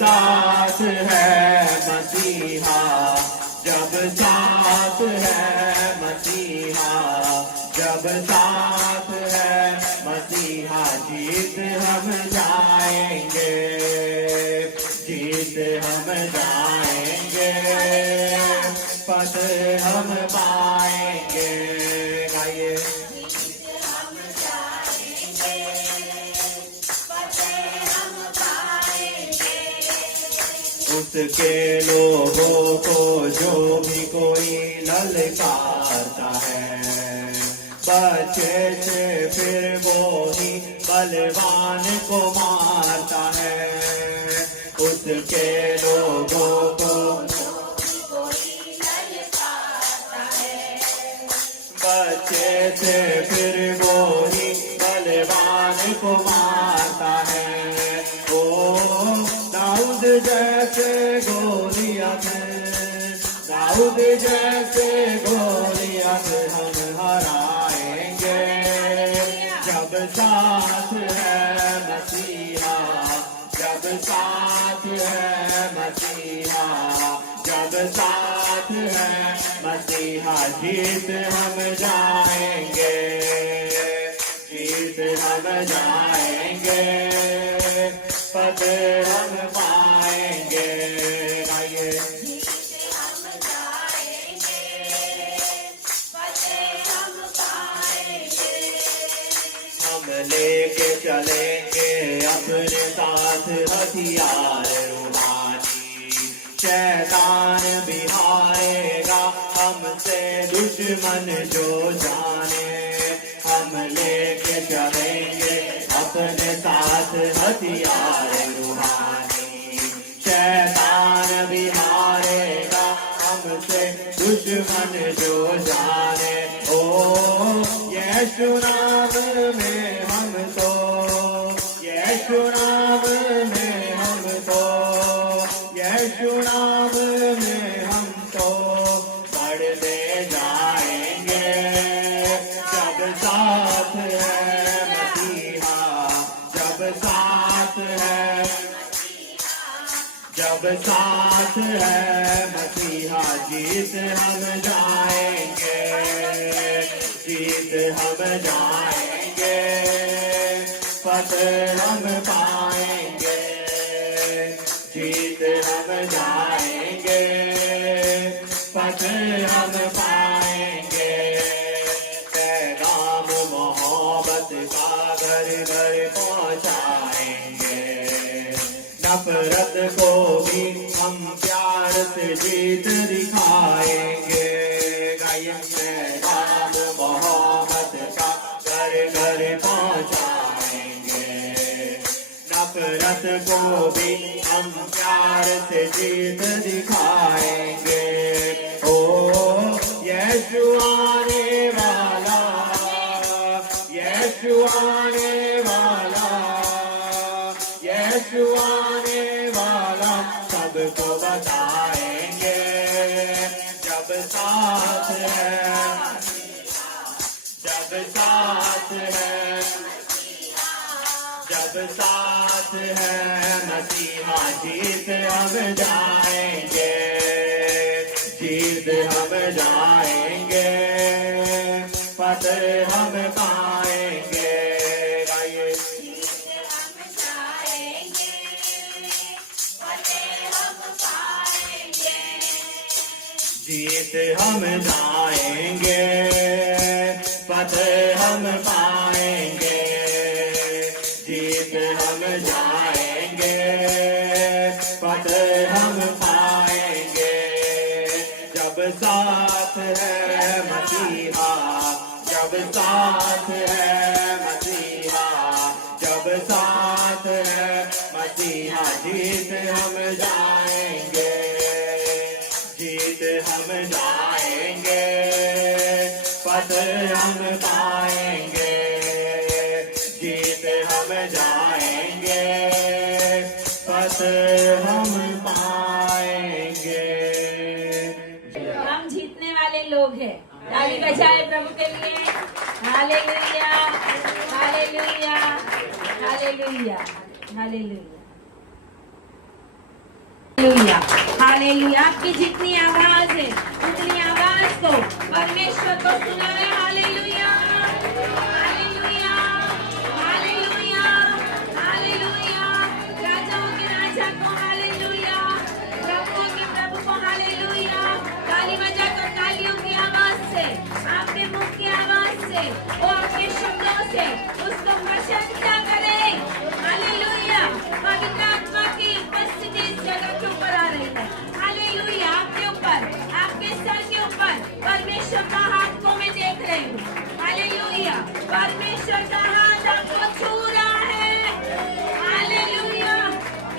साथ है मसीहा, जब साथ है मसीहा, जब साथ है मसीहा, जीत हम जाएंगे, जीत हम जाएंगे, फतेह हम पाएंगे। गाइए। उसके लोगों को जो भी कोई ललकारता है, बच्चे से फिर वो ही बलवान को मारता है। उसके लोगों को बच्चे से फिर वो ही बलवान को मारता है। ओ दाऊद जैसे गोलियत, दाऊद जैसे गोलियत हम हराएंगे, जब साथ है मसीहा, जब साथ है मसीहा, जब साथ है मसीहा, जीत हम जाएंगे, जीत हम जाएंगे, फतेह हम पाएंगे। गाइए। हम लेके चलेंगे अपने साथ हथियार रूहानी, शैतान भी हारेगा हमसे दुश्मन जो जाने। हम लेके चलेंगे अपने साथ हथियार रूहानी, शैतान भी हारेगा हमसे दुश्मन जो जाने। ओ यीशु नाम में हम तो, यीशु नाम में हम तो, यीशु नाम में हम तो बढ़ते जाएंगे, जब साथ है मसीहा, जब साथ है, जब साथ है मसीहा, जीत हम जाएंगे, जीत हम जाएंगे, फतेह हम पाएंगे, जीत हम जाएंगे, फतेह हम पाएंगे। पैगाम मोहब्बत का घर घर पहुंचाएंगे, नफरत को भी हम प्यार से जीत दिखाएंगे। गाइए। पैगाम मोहब्बत का घर घर पहुंचाएंगे, नफरत को भी हम प्यार से जीत दिखाएंगे। ओ यीशु आने वाला, यीशु आने वाला, यीशु आने वाला, सबको बताएंगे, जब साथ है, जब साथ है, जब साथ है मसीहा, जीत हम जाएंगे, जीत हम जाएंगे, फतेह हम पाएंगे। गाइए। जीत हम जाएंगे, फतेह हम पाएंगे, जीत हम जाएंगे, फतेह हम पाएंगे, जब साथ है मसीहा, जब साथ है मसीहा, जब साथ है मसीहा, जीत हम जाएंगे, जीत हम जाएंगे, फतेह हम पाएंगे, जीत हम जाएंगे, फतेह हम पाएंगे। हम जीतने वाले लोग हैं। ताली बजाए प्रभु के लिए। Hallelujah, hallelujah, hallelujah, hallelujah. Hallelujah. आपकी जितनी आवाज है उतनी आवाज को परमेश्वर को सुनाए। Hallelujah, hallelujah, hallelujah, hallelujah. राजाओं के राजा को हालेलुया, प्रभुओं के प्रभु को हालेलुया। ताली बजाकर तालियों की आवाज से, आपके मुख की आवाज से, वो आपके शब्दों से उसको प्रशंसा करें। हालेलुया। पवित्र आत्मा की उपस्थिति इस जगह के ऊपर आ रही है। हालेलुया। आपके ऊपर, आपके सर के ऊपर परमेश्वर का हाथ को मैं देख रही हूँ। हालेलुया। परमेश्वर का हाथ आपको छू रहा है। हालेलुया।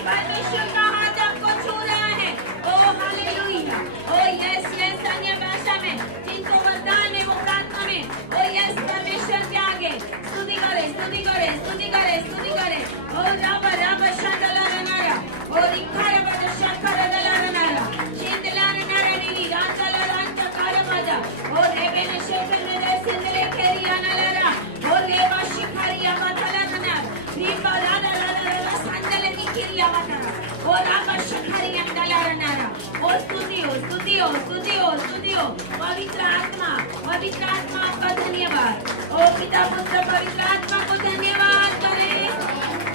परमेश्वर का हाथ आपको छू रहा है। ओ हालेलुया। ओ यस यस। अन्य भाषा में जिनको वरदान है वो प्रार्थना में ओ यस परमेश्वर के आगे स्तुति करे, स्तुति करे, स्तुति करे, स्तुति करे। ओ रब रब शंदला रनारा, ओ रिखारा बद शखरा दला रनारा, शिंदला रनारा नीली रांदला रांत कार बजा, ओ रेबे ने शेखर ने दे सिंदले खेरिया नलरा, ओ रेवा शिखरिया मतला रनार, रिपा राधा राधा राधा संदले निकिरिया मतरा, ओ राबा शिखरिया दला रनारा। ओ स्तुति हो, स्तुति हो, स्तुति हो, स्तुति हो। पवित्र आत्मा आपका धन्यवाद। ओ पिता पुत्र पवित्र आत्मा को धन्यवाद करें।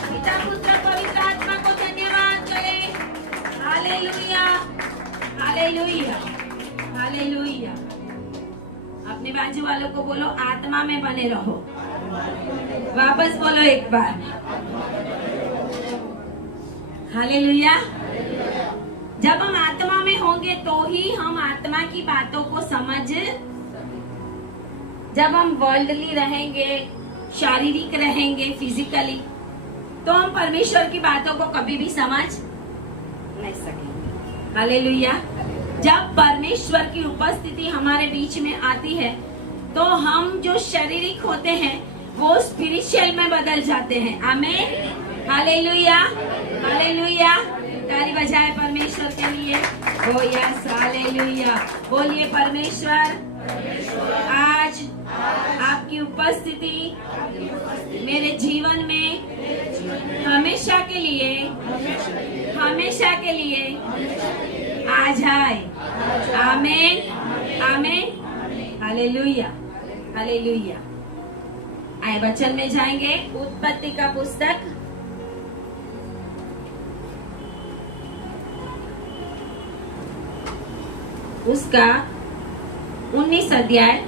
पिता पुत्र पवित्र आत्मा को धन्यवाद करें। Hallelujah, hallelujah, hallelujah. अपने बाजू वालों को बोलो आत्मा में बने रहो। वापस बोलो एक बार। हालेलुया। जब हम आत्मा में होंगे तो ही हम आत्मा की बातों को समझ, जब हम वर्ल्डली रहेंगे, शारीरिक रहेंगे, फिजिकली, तो हम परमेश्वर की बातों को कभी भी समझ नहीं सकेंगे। हालेलुया। जब परमेश्वर की उपस्थिति हमारे बीच में आती है तो हम जो शारीरिक होते हैं वो स्पिरिचुअल में बदल जाते हैं। आमीन। Hallelujah, hallelujah. ताली बजाए परमेश्वर के लिए। ओ यस, हालेलुया। बोलिए परमेश्वर, आज आपकी उपस्थिति मेरे जीवन में हमेशा के लिए, हमेशा के लिए आ जाए। आमीन, आमीन। Hallelujah, hallelujah. आए वचन में जाएंगे। उत्पत्ति का पुस्तक उसका 19 अध्याय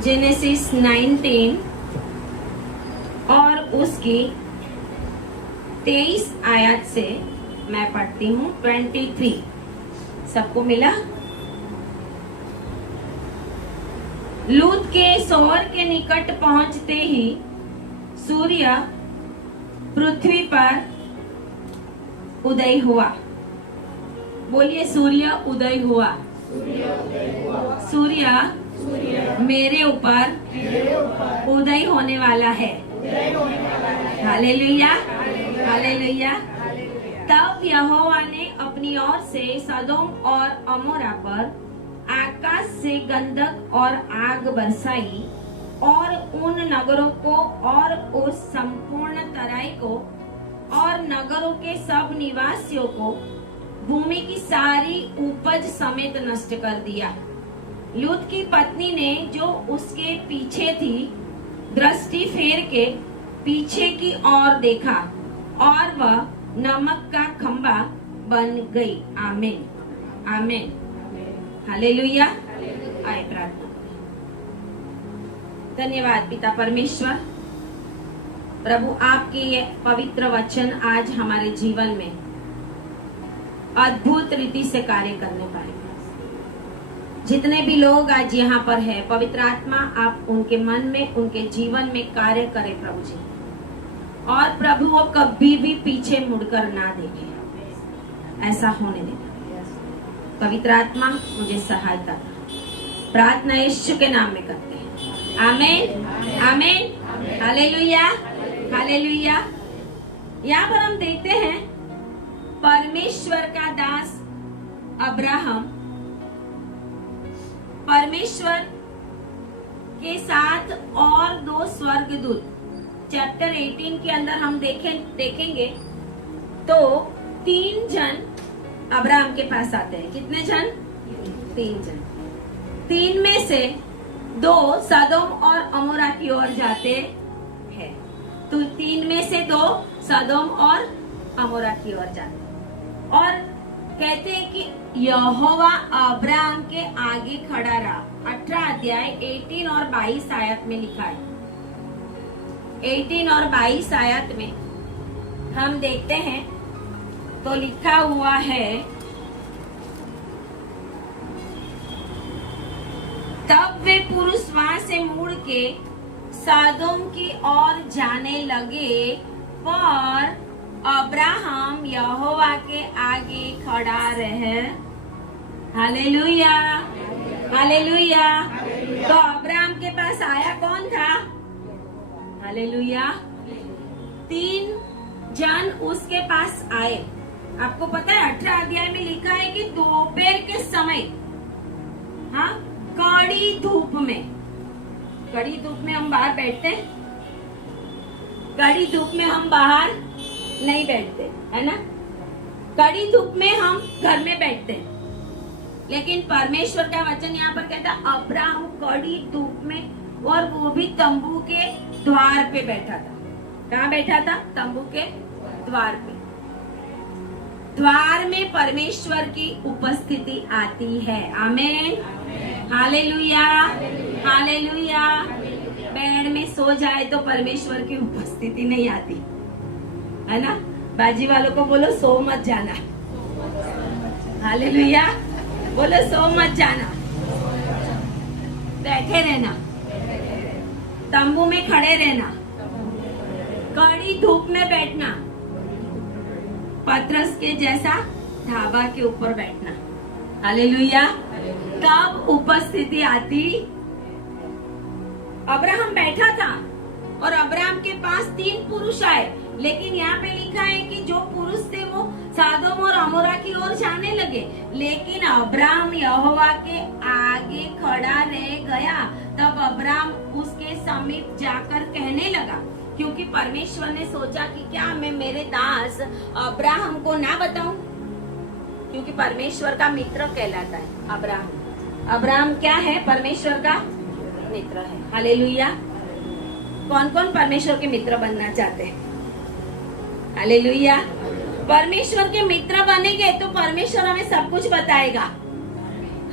जेनेसिस 19 और उसकी 23 आयत से मैं पढ़ती हूँ। 23 सबको मिला? लूत के सोअर के निकट पहुंचते ही सूर्य पृथ्वी पर उदय हुआ। बोलिए सूर्य उदय हुआ। सूर्य मेरे ऊपर उदय होने वाला है। Hallelujah, hallelujah. तब यहोवा ने अपनी ओर से सदोम और अमोरा पर आकाश से गंधक और आग बरसाई और उन नगरों को और उस संपूर्ण तराई को और नगरों के सब निवासियों को भूमि की सारी उपज समेत नष्ट कर दिया। लूत की पत्नी ने जो उसके पीछे थी दृष्टि फेर के पीछे की ओर देखा और वह नमक का खंबा बन गई। आमीन, आमीन। हालेलुया। आए प्रार्थना। धन्यवाद पिता परमेश्वर, प्रभु आपके ये पवित्र वचन आज हमारे जीवन में अद्भुत रीति से कार्य करने पाएंगे। जितने भी लोग आज यहाँ पर है, पवित्र आत्मा आप उनके मन में, उनके जीवन में कार्य करें प्रभु जी। और प्रभु वो कभी भी पीछे मुड़कर ना देखे, ऐसा होने देना। पवित्र आत्मा मुझे सहायता कर। प्रार्थना यीशु के नाम में करते हैं। आमीन, आमीन। Hallelujah, hallelujah. यहाँ पर हम देखते हैं परमेश्वर का दास अब्राहम परमेश्वर के साथ और 2 स्वर्गदूत, चैप्टर 18 के अंदर हम देखेंगे तो 3 जन अब्राहम के पास आते हैं। कितने जन? 3 जन। 3 में से 2 सदोम और अमोरा की ओर जाते हैं। तो 3 में से 2 सदोम और अमोरा की ओर जाते हैं और कहते हैं कि यहोवा अब्राहम के आगे खड़ा रहा। 18 अध्याय 18 और 22 आयत में लिखा है। 18 और 22 आयत में हम देखते हैं तो लिखा हुआ है, तब वे पुरुष वहां से मुड़ के सदोम की ओर जाने लगे, पर अब्राहम यहोवा के आगे खड़ा रहे। Hallelujah, hallelujah. तो अब्राहम के पास आया कौन था? हालेलुया। 3 जन उसके पास आए। आपको पता है 18 अध्याय में लिखा है कि दोपहर के समय, हाँ, कड़ी धूप में हम बाहर बैठते हैं। कड़ी धूप में हम बाहर नहीं बैठते, है ना। कड़ी धूप में हम घर में बैठते हैं, लेकिन परमेश्वर का वचन यहाँ पर कहता है अब्राहम कड़ी धूप में, और वो भी तंबू के द्वार पे बैठा था। कहाँ बैठा था? तंबू के द्वार पे। द्वार में परमेश्वर की उपस्थिति आती है। आमीन, हालेलुया, हालेलुया। बेड में सो जाए तो परमेश्वर की उपस्थिति नहीं आती, है ना। बाजी वालों को बोलो सो मत जाना। हालेलुया, बोलो सो मत जाना। बैठे रहना, तंबू में खड़े रहना, कड़ी धूप में बैठना, पतरस के जैसा ढाबा के ऊपर बैठना। हालेलुया। कब उपस्थिति आती? अब्राहम बैठा था और अब्राहम के पास 3 पुरुष आए, लेकिन यहाँ पे लिखा है कि जो पुरुष थे वो सदोम और अमोरा की ओर जाने लगे, लेकिन अब्राहम यहोवा के आगे खड़ा रह गया। तब अब्राहम उसके समीप जाकर कहने लगा, क्योंकि परमेश्वर ने सोचा कि क्या मैं मेरे दास अब्राहम को ना बताऊं, क्योंकि परमेश्वर का मित्र कहलाता है अब्राहम। अब्राहम क्या है? परमेश्वर का मित्र है। हालेलुया। कौन कौन परमेश्वर के मित्र बनना चाहते हैं? हालेलुया। परमेश्वर के मित्र बनेंगे तो परमेश्वर हमें सब कुछ बताएगा।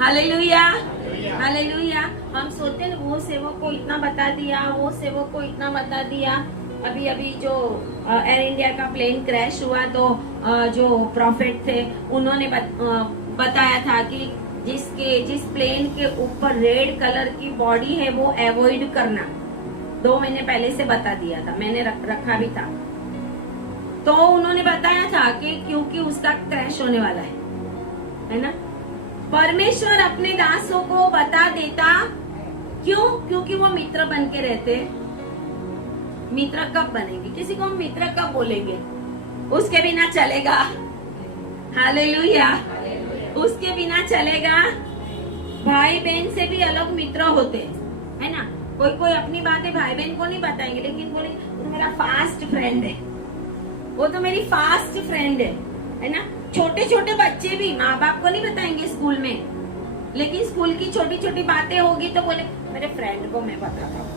Hallelujah, hallelujah. हम सोचते हैं वो सेवक को इतना बता दिया, वो सेवक को इतना बता दिया। अभी जो एयर इंडिया का प्लेन क्रैश हुआ तो जो प्रॉफिट थे उन्होंने बताया था कि जिस प्लेन के ऊपर रेड कलर की बॉडी है वो अवॉइड करना। 2 महीने पहले से बता दिया था, मैंने रखा भी था। तो उन्होंने बताया था कि क्योंकि उसका क्रैश होने वाला है ना। परमेश्वर अपने दासों को बता देता, क्यों? क्योंकि वो मित्र बन के रहते। मित्र कब बनेंगे? किसी को हम मित्र कब बोलेंगे? उसके बिना चलेगा। हालेलुया, उसके बिना चलेगा। भाई बहन से भी अलग मित्र होते है ना। कोई अपनी बातें भाई बहन को नहीं बताएंगे, लेकिन बोले वो मेरा फास्ट फ्रेंड है, वो तो मेरी फास्ट फ्रेंड है ना। छोटे छोटे बच्चे भी माँ बाप को नहीं बताएंगे स्कूल में, लेकिन स्कूल की छोटी छोटी बातें होगी तो बोले मेरे फ्रेंड को मैं बताता हूँ,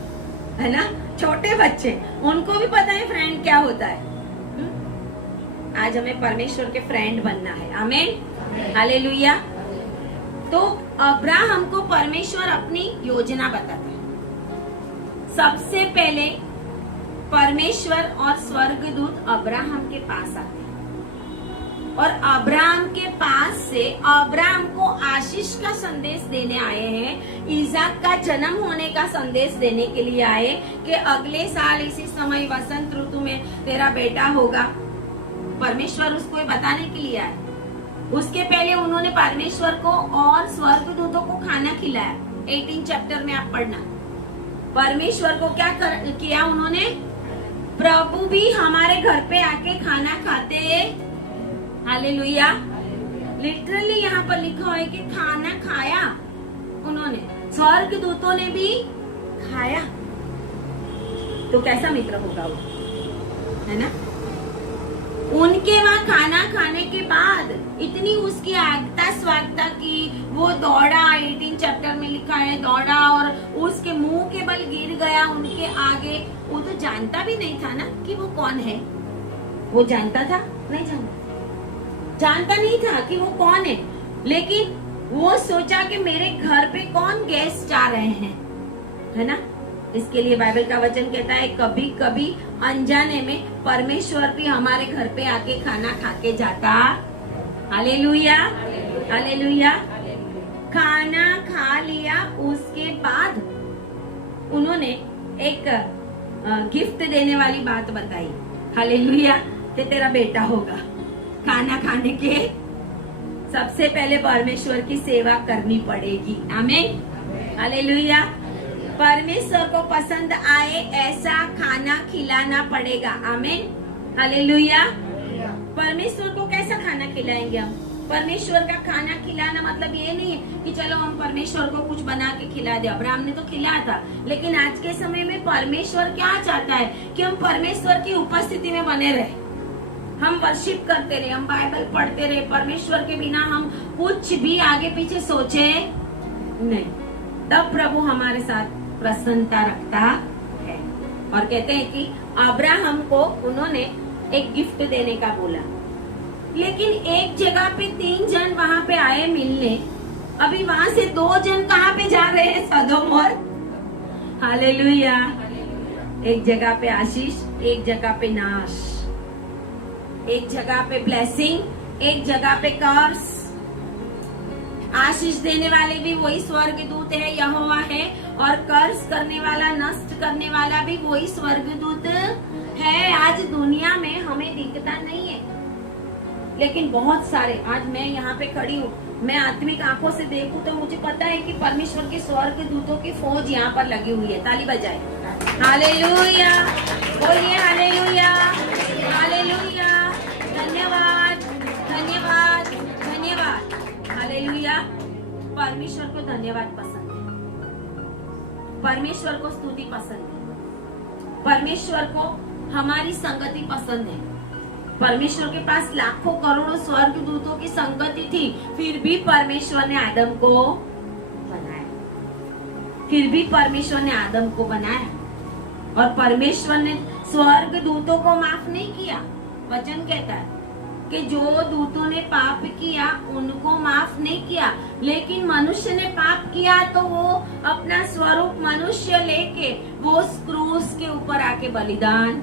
है ना। छोटे बच्चे, उनको भी पता है फ्रेंड क्या होता है। आज हमें परमेश्वर के फ्रेंड बनना है। आमीन, हालेलुया। तो अब्राहम को परमेश्वर अपनी योजना बताता है। सबसे पहले परमेश्वर और स्वर्गदूत अब्राहम के पास आते हैं और अब्राहम के पास से अब्राहम को आशीष का संदेश देने आए हैं, इसाक का जन्म होने का संदेश देने के लिए आए कि अगले साल इसी समय वसंत ऋतु में तेरा बेटा होगा। परमेश्वर उसको बताने के लिए आए। उसके पहले उन्होंने परमेश्वर को और स्वर्गदूतों को खाना खिलाया। 18 चैप्टर में आप पढ़ना। परमेश्वर को क्या किया उन्होंने? प्रभु भी हमारे घर पे आके खाना खाते। हालेलुया। लिटरली यहाँ पर लिखा है कि खाना खाया उन्होंने, स्वर्ग दूतों ने भी खाया। तो कैसा मित्र होगा वो, है ना? उनके वहाँ खाना खाने के बाद इतनी उसकी आगता स्वागता की, वो दौड़ा, 18 चैप्टर में लिखा है, दौड़ा और उसके मुंह के बल गिर गया उनके आगे। वो तो जानता भी नहीं था ना कि वो कौन है। वो जानता था? नहीं जानता नहीं था कि वो कौन है, लेकिन वो सोचा कि मेरे घर पे कौन गेस्ट आ रहे हैं, है ना? इसके लिए बाइबल का वचन कहता है कभी कभी अनजाने में परमेश्वर भी हमारे घर पे आके खाना खा के जाता। Hallelujah, hallelujah. खाना खा लिया, उसके बाद उन्होंने एक गिफ्ट देने वाली बात बताई। हालेलुया, कि तेरा बेटा होगा। खाना खाने के सबसे पहले परमेश्वर की सेवा करनी पड़ेगी। आमीन, हालेलुया। परमेश्वर को पसंद आए ऐसा खाना खिलाना पड़ेगा। आमीन, हालेलुया। परमेश्वर को कैसा खाना खिलाएंगे हम? परमेश्वर का खाना खिलाना मतलब ये नहीं है कि चलो हम परमेश्वर को कुछ बना के खिला दे। अब्राहम ने तो खिलाया था, लेकिन आज के समय में परमेश्वर क्या चाहता है कि हम परमेश्वर की उपस्थिति में बने रहे, हम वर्शिप करते रहे, हम बाइबल पढ़ते रहे। परमेश्वर के बिना हम कुछ भी आगे पीछे सोचे नहीं, तब प्रभु हमारे साथ प्रसन्नता रखता है। और कहते हैं कि अब्राहम को उन्होंने एक गिफ्ट देने का बोला, लेकिन एक जगह पे 3 जन वहाँ पे आए मिलने। अभी वहाँ से 2 जन कहाँ पे जा रहे हैं? सदोम और हालेलुया। एक जगह पे आशीष, एक जगह पे नाश, एक जगह पे ब्लेसिंग, एक जगह पे कर्स। आशीष देने वाले भी वही स्वर्गदूत है, यहोवा है, और कर्स करने वाला, नष्ट करने वाला भी वही स्वर्गदूत है। आज दुनिया में हमें दिखता नहीं है, लेकिन बहुत सारे, आज मैं यहाँ पे खड़ी हूँ, मैं आत्मिक आंखों से देखूं तो मुझे पता है कि परमेश्वर के स्वर्गदूतों की फौज यहाँ पर लगी हुई है। ताली बजाए, हालेलुया, बोलिए हालेलुया, हालेलुया। धन्यवाद, धन्यवाद, धन्यवाद, हालेलुया। परमेश्वर को धन्यवाद पसंद है, परमेश्वर को स्तुति पसंद है, परमेश्वर को हमारी संगति पसंद है। परमेश्वर के पास लाखों करोड़ों स्वर्गदूतों की संगति थी, फिर भी परमेश्वर ने आदम को बनाया, फिर भी परमेश्वर ने आदम को बनाया। और परमेश्वर ने स्वर्गदूतों को माफ नहीं किया। वचन कहता है कि जो दूतों ने पाप किया उनको माफ नहीं किया, लेकिन मनुष्य ने पाप किया तो वो अपना स्वरूप मनुष्य लेके वो क्रूस के ऊपर आके बलिदान।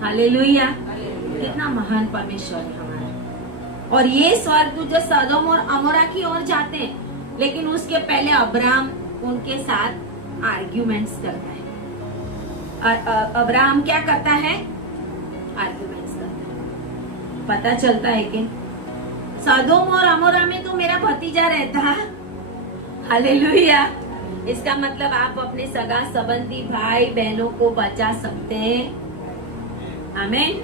हालेलुया, कितना महान परमेश्वर है हमारा। और ये स्वर्गदूत जो सदोम और अमोरा की ओर जाते हैं, लेकिन उसके पहले अब्राहम उनके साथ आर्ग्यूमेंट्स करता है। अब्राहम क्या करता है? आर्ग्यूमेंट्स करता है। पता चलता है कि सदोम और अमोरा में तो मेरा भतीजा रहता है। हालेलुया। इसका मतलब आप अपने सगा संबंधी भाई बहनों को बचा सकते हैं। आमीन।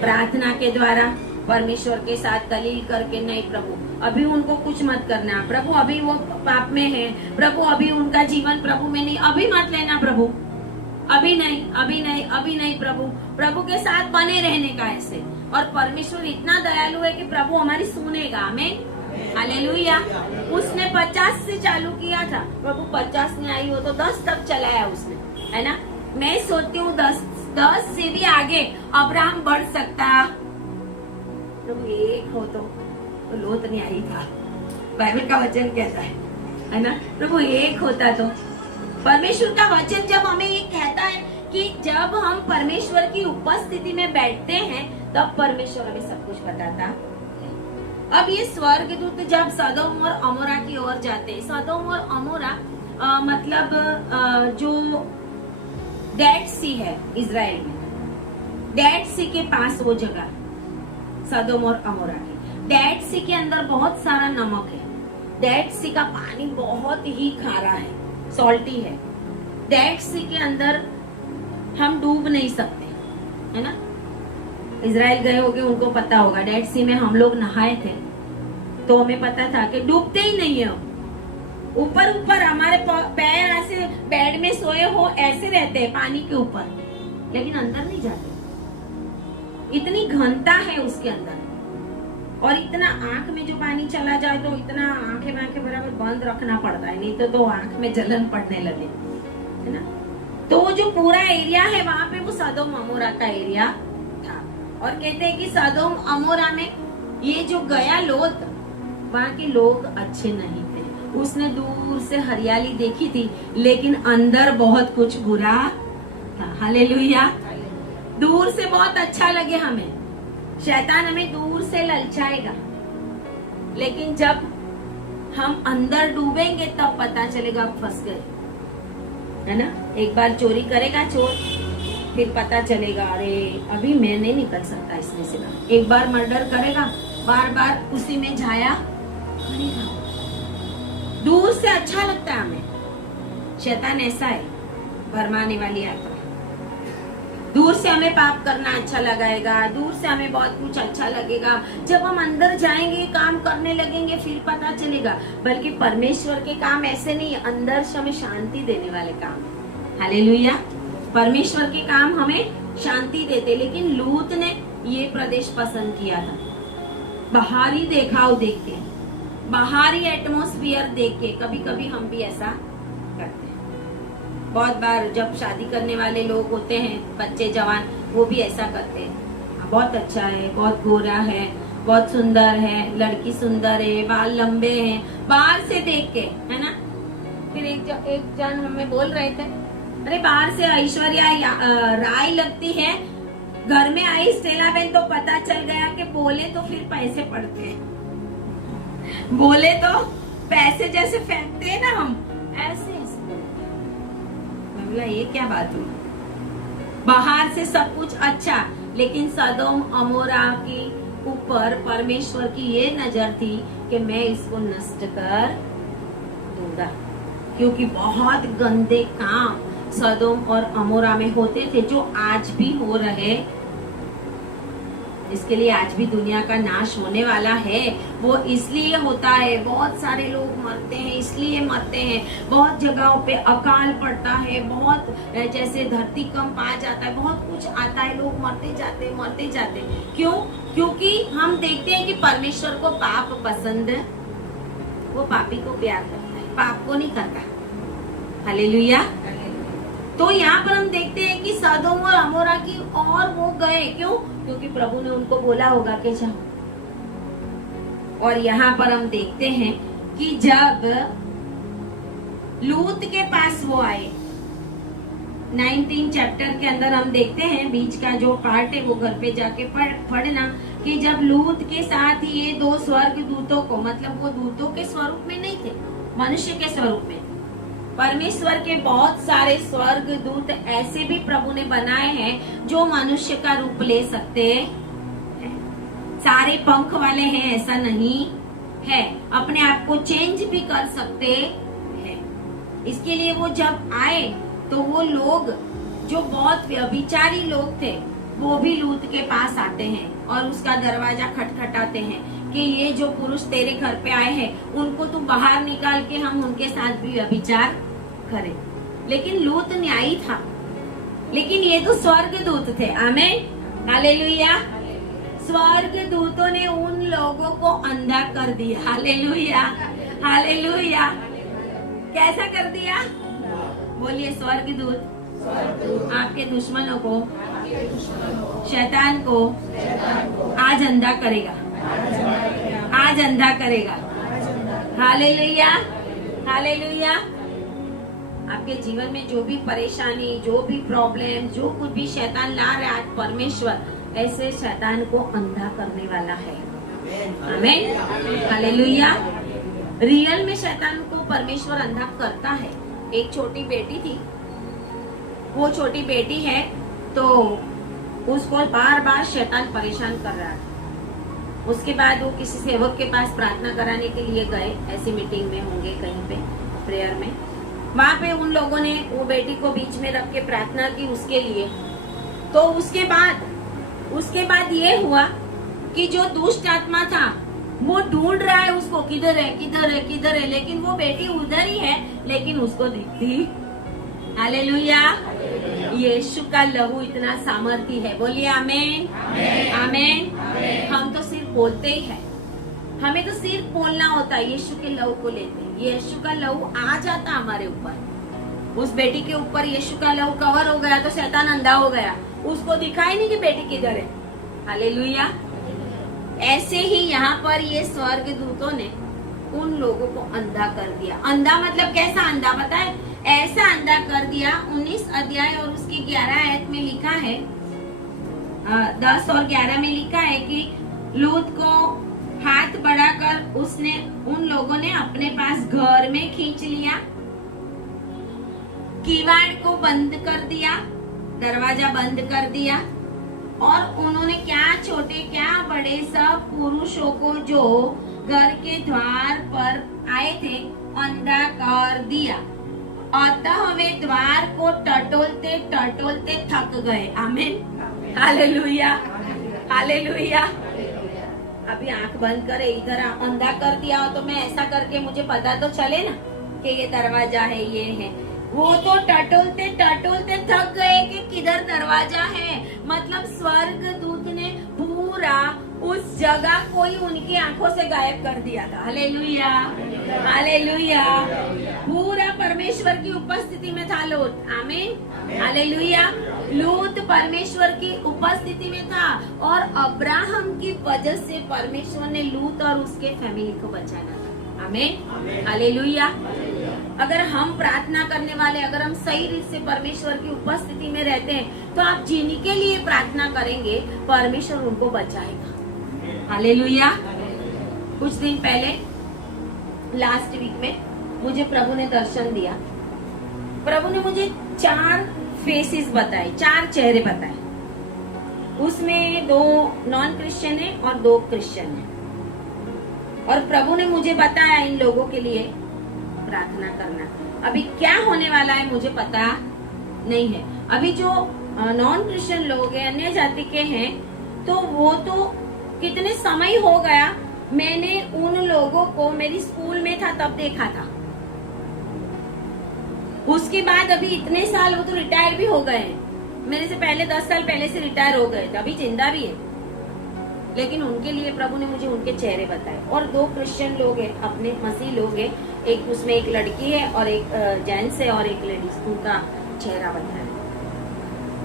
प्रार्थना के द्वारा, परमेश्वर के साथ दलील करके नहीं, प्रभु अभी उनको कुछ मत करना, प्रभु अभी वो पाप में है, प्रभु अभी उनका जीवन प्रभु में नहीं, अभी मत लेना प्रभु, अभी नहीं, अभी नहीं, अभी नहीं। प्रभु प्रभु के साथ बने रहने का ऐसे। और परमेश्वर इतना दयालु है कि प्रभु हमारी सुनेगा। आमीन, हालेलुया। उसने 50 से चालू किया था, प्रभु 50 में आई हो तो 10 तक चलाया उसने, है ना। मैं सोचती हूँ 10 से भी आगे अब्राहम बढ़ सकता। प्रभु एक हो तो लोत नहीं आई था, बाइबल का वचन कहता है ना। प्रभु एक होता तो। परमेश्वर का वचन जब हमें ये कहता है कि जब हम परमेश्वर की उपस्थिति में बैठते हैं तब परमेश्वर हमें सब कुछ बताता है। अब ये स्वर्गदूत जब सदोम और अमोरा की ओर जाते हैं, सदोम और अमोरा मतलब जो डेड सी है इजराइल में, डेड सी के पास वो जगह सदोम और अमोरा की। डेड सी के अंदर बहुत सारा नमक है, डेड सी का पानी बहुत ही खारा है, सॉल्टी है। डेड सी के अंदर हम डूब नहीं सकते, है ना। इजराइल गए होगे, उनको पता होगा। डेड सी में हम लोग नहाए थे, तो हमें पता था कि डूबते ही नहीं है, ऊपर ऊपर हमारे पैर ऐसे बेड में सोए हो ऐसे रहते हैं पानी के ऊपर, लेकिन अंदर नहीं जाते। इतनी घनता है उसके अंदर, और इतना आंख में जो पानी चला जाए तो इतना आंखें बराबर बंद रखना पड़ता है, नहीं तो आंख में जलन पड़ने लगे, है ना। तो वो जो पूरा एरिया है वहां पे वो सदोम अमोरा का एरिया था। और कहते हैं कि सदोम अमोरा में ये जो गया लोत, वहां के लोग अच्छे नहीं थे। उसने दूर से हरियाली देखी थी, लेकिन अंदर बहुत कुछ बुरा था। हालेलुया। दूर से बहुत अच्छा लगे हमें, शैतान हमें दूर से ललचाएगा, लेकिन जब हम अंदर डूबेंगे तब पता चलेगा अब फंस गए, है ना। एक बार चोरी करेगा चोर, फिर पता चलेगा अरे अभी मैं नहीं निकल सकता इसमें से। एक बार मर्डर करेगा, बार बार उसी में जाया करेगा। दूर से अच्छा लगता है हमें, शैतान ऐसा है, भरमाने वाली आता है। दूर से हमें पाप करना अच्छा लगाएगा, दूर से हमें बहुत कुछ अच्छा लगेगा। जब हम अंदर जाएंगे, काम करने लगेंगे, फिर पता चलेगा। बल्कि परमेश्वर के काम ऐसे नहीं, अंदर से हमें शांति देने वाले काम। हालेलुया। परमेश्वर के काम हमें शांति देते, लेकिन लूत ने ये प्रदेश पसंद किया था। बाहरी देखाव देख के, बाहरी एटमॉस्फेयर देख के कभी कभी हम भी ऐसा करते हैं। बहुत बार जब शादी करने वाले लोग होते हैं, बच्चे जवान, वो भी ऐसा करते हैं। बहुत अच्छा है, बहुत गोरा है, बहुत सुंदर है, लड़की सुंदर है, बाल लंबे हैं, बाहर से देख के, है ना। फिर एक जन हमें बोल रहे थे, अरे बाहर से ऐश्वर्या राय लगती है, घर में आई स्टेला बहन तो पता चल गया कि बोले तो फिर पैसे पड़ते हैं, बोले तो पैसे जैसे फेंकते हैं ना हम, ऐसे बोला ये क्या बात हुई। बाहर से सब कुछ अच्छा, लेकिन सदोम अमोरा के ऊपर परमेश्वर की ये नजर थी कि मैं इसको नष्ट कर दूंगा, क्योंकि बहुत गंदे काम सदोम और अमोरा में होते थे, जो आज भी हो रहे। इसके लिए आज भी दुनिया का नाश होने वाला है। वो इसलिए होता है, बहुत सारे लोग मरते हैं, इसलिए मरते हैं। बहुत जगहों पे अकाल पड़ता है, बहुत जैसे धरती कंप आ जाता है, बहुत कुछ आता है, लोग मरते जाते। क्यों? क्योंकि हम देखते हैं कि परमेश्वर को पाप पसंद है, वो पापी को प्यार करता है, पाप को नहीं करता। हालेलुया। तो यहाँ पर हम देखते हैं कि सदोम और अमोरा की और वो गए, क्यों? क्योंकि प्रभु ने उनको बोला होगा कि जाओ। और यहाँ पर हम देखते हैं कि जब लूत के पास वो आए, 19 चैप्टर के अंदर हम देखते हैं, बीच का जो पार्ट है वो घर पे जाके पढ़ना, कि जब लूत के साथ ये दो स्वर्ग दूतों को, मतलब वो दूतों के स्वरूप में नहीं थे, मनुष्य के स्वरूप में, परमेश्वर के बहुत सारे स्वर्ग दूत ऐसे भी प्रभु ने बनाए हैं जो मनुष्य का रूप ले सकते हैं। सारे पंख वाले हैं ऐसा नहीं है, अपने आप को चेंज भी कर सकते हैं। इसके लिए वो जब आए तो वो लोग जो बहुत व्यभिचारी लोग थे, वो भी लूत के पास आते हैं और उसका दरवाजा खटखटाते हैं कि ये जो पुरुष तेरे घर पे आए हैं, उनको तू बाहर निकाल के हम उनके साथ भी व्यभिचार करें। लेकिन लूत न्यायी था, लेकिन ये तो स्वर्ग दूत थे। आमीन, हालेलुया। स्वर्ग दूतों ने उन लोगों को अंधा कर दिया। Hallelujah, hallelujah. कैसा कर दिया? बोलिए, स्वर्ग दूत आपके दुश्मनों को, शैतान को आज अंधा करेगा, आज अंधा करेगा। Hallelujah, hallelujah. आपके जीवन में जो भी परेशानी, जो भी प्रॉब्लम, जो कुछ भी शैतान ला रहा है, परमेश्वर ऐसे शैतान को अंधा करने वाला है। आमीन, हालेलुया। रियल में शैतान को परमेश्वर अंधा करता है। एक छोटी बेटी थी, वो छोटी बेटी है तो उसको बार बार शैतान परेशान कर रहा है। उसके बाद वो किसी सेवक के पास प्रार्थना कराने के लिए गए, ऐसी मीटिंग में होंगे कहीं पे, प्रेयर में। वहां पे उन लोगों ने वो बेटी को बीच में रख के प्रार्थना की उसके लिए। तो उसके बाद ये हुआ कि जो दुष्ट आत्मा था वो ढूंढ रहा है उसको, किधर है किधर है किधर है, लेकिन वो बेटी उधर ही है, लेकिन उसको दिखती। हालेलुया। यीशु का लहू इतना सामर्थी है, बोलिए आमेन आमेन। हम तो सिर्फ बोलते ही है, हमें तो सिर्फ बोलना होता है, यीशु के लहू को लेते हैं, यीशु का लहू आ जाता हमारे ऊपर। उस बेटी के ऊपर यीशु का लहू कवर हो गया तो शैतान अंधा हो गया, उसको दिखाई नहीं कि बेटी किधर है। हालेलुया। ऐसे ही यहाँ पर ये स्वर्ग दूतों ने उन लोगों को अंधा कर दिया। अंधा मतलब कैसा अंधा पता है? ऐसा अंधा कर दिया। 19 अध्याय और उसके 11 आयत में लिखा है, 10 और 11 में लिखा है कि लूत को हाथ बढ़ाकर उसने उन लोगों ने अपने पास घर में खींच लिया, किवाड़ को बंद कर दिया, दरवाजा बंद कर दिया, और उन्होंने क्या छोटे क्या बड़े सब पुरुषों को जो घर के द्वार पर आए थे अंधा कर दिया। अतः वे द्वार को टटोलते टटोलते थक गए। आमीन हालेलुया हालेलुया। अभी आंख बंद करे, इधर अंधा कर दिया हो तो मैं ऐसा करके मुझे पता तो चले ना कि ये दरवाजा है, ये है। वो तो टटोलते टटोलते थक गए कि किधर दरवाजा है। मतलब स्वर्ग दूत ने पूरा उस जगह को ही उनकी आंखों से गायब कर दिया था। Hallelujah hallelujah. पूरा परमेश्वर की उपस्थिति में था लूत। आमीन हालेलुया। लूत परमेश्वर की उपस्थिति में था और अब्राहम की वजह से परमेश्वर ने लूत और उसके फैमिली को बचाना था। आमीन हालेलुया। अगर हम प्रार्थना करने वाले, अगर हम सही रीत से परमेश्वर की उपस्थिति में रहते हैं तो आप जिनके लिए प्रार्थना करेंगे परमेश्वर उनको बचाएगा। हालेलुया। कुछ दिन पहले लास्ट वीक में मुझे प्रभु ने दर्शन दिया। प्रभु ने मुझे 4 फेसेस बताए, 4 चेहरे बताए। उसमें 2 नॉन क्रिश्चियन है और 2 क्रिश्चियन है। और प्रभु ने मुझे बताया इन लोगों के लिए प्रार्थना करना। अभी क्या होने वाला है मुझे पता नहीं है। अभी जो नॉन क्रिश्चियन लोग हैं, अन्य जाति के हैं, तो वो तो कितने समय हो गया मैंने उन लोगों को मेरी स्कूल में था तब देखा था। उसके बाद अभी इतने साल वो तो रिटायर भी हो गए हैं। मेरे से पहले 10 साल पहले से रिटायर हो गए थे, अभी जिंदा भी है। लेकिन उनके लिए प्रभु ने मुझे उनके चेहरे बताए। और 2 क्रिश्चियन लोग हैं, अपने मसीह लोग हैं। एक उसमें एक लड़की है और एक जेंट्स है और एक लेडीज, उनका चेहरा बताया।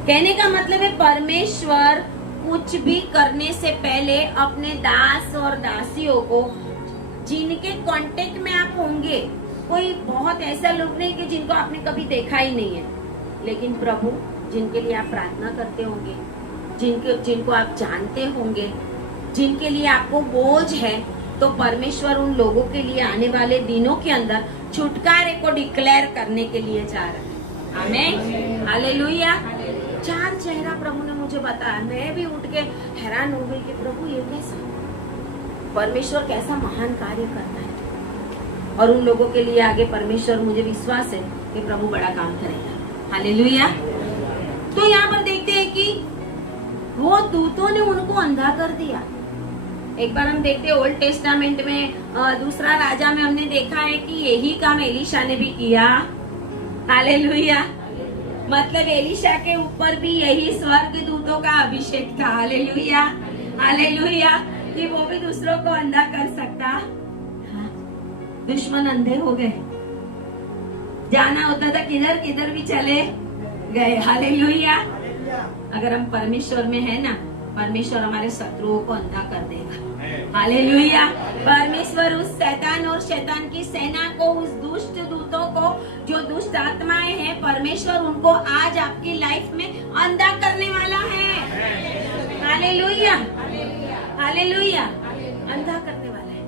कहने का मतलब है परमेश्वर कुछ भी करने से पहले अपने दास और दासियों को, जिनके कांटेक्ट में आप होंगे, कोई बहुत ऐसा लोग नहीं कि जिनको आपने कभी देखा ही नहीं है, लेकिन प्रभु जिनके लिए आप प्रार्थना करते होंगे, जिनको आप जानते होंगे, जिनके लिए आपको बोझ है, तो परमेश्वर उन लोगों के लिए आने वाले दिनों के अंदर छुटकारे को डिक्लेयर करने के लिए जा रहा है। आमीन हालेलुया। 4 चेहरा प्रभु ने मुझे बताया। मैं भी उठ के हैरान हो गई कि प्रभु ये कैसा, परमेश्वर कैसा महान कार्य करता है। और उन लोगों के लिए आगे परमेश्वर, मुझे विश्वास है कि प्रभु बड़ा काम करेगा। हालेलुया। तो यहाँ पर देखते हैं कि वो दूतों ने उनको अंधा कर दिया। एक बार हम देखते हैं ओल्ड टेस्टामेंट में, दूसरा राजा में हमने देखा है कि यही काम एलिशा ने भी किया। हालेलुया। मतलब एलिशा के ऊपर भी यही स्वर्ग दूतों का अभिषेक था। Hallelujah hallelujah. कि वो भी दूसरों को अंधा कर सकता। दुश्मन अंधे हो गए, जाना होता था किधर किधर भी चले गए। हालेलुया। अगर हम परमेश्वर में है ना, परमेश्वर हमारे शत्रुओं को अंधा कर देगा। हालेलुया। परमेश्वर उस शैतान और शैतान की सेना को, उस दुष्ट दूतों को, जो दुष्ट आत्माएं हैं, परमेश्वर उनको आज आपकी लाइफ में अंधा करने वाला है। Hallelujah hallelujah. अंधा करने वाला है।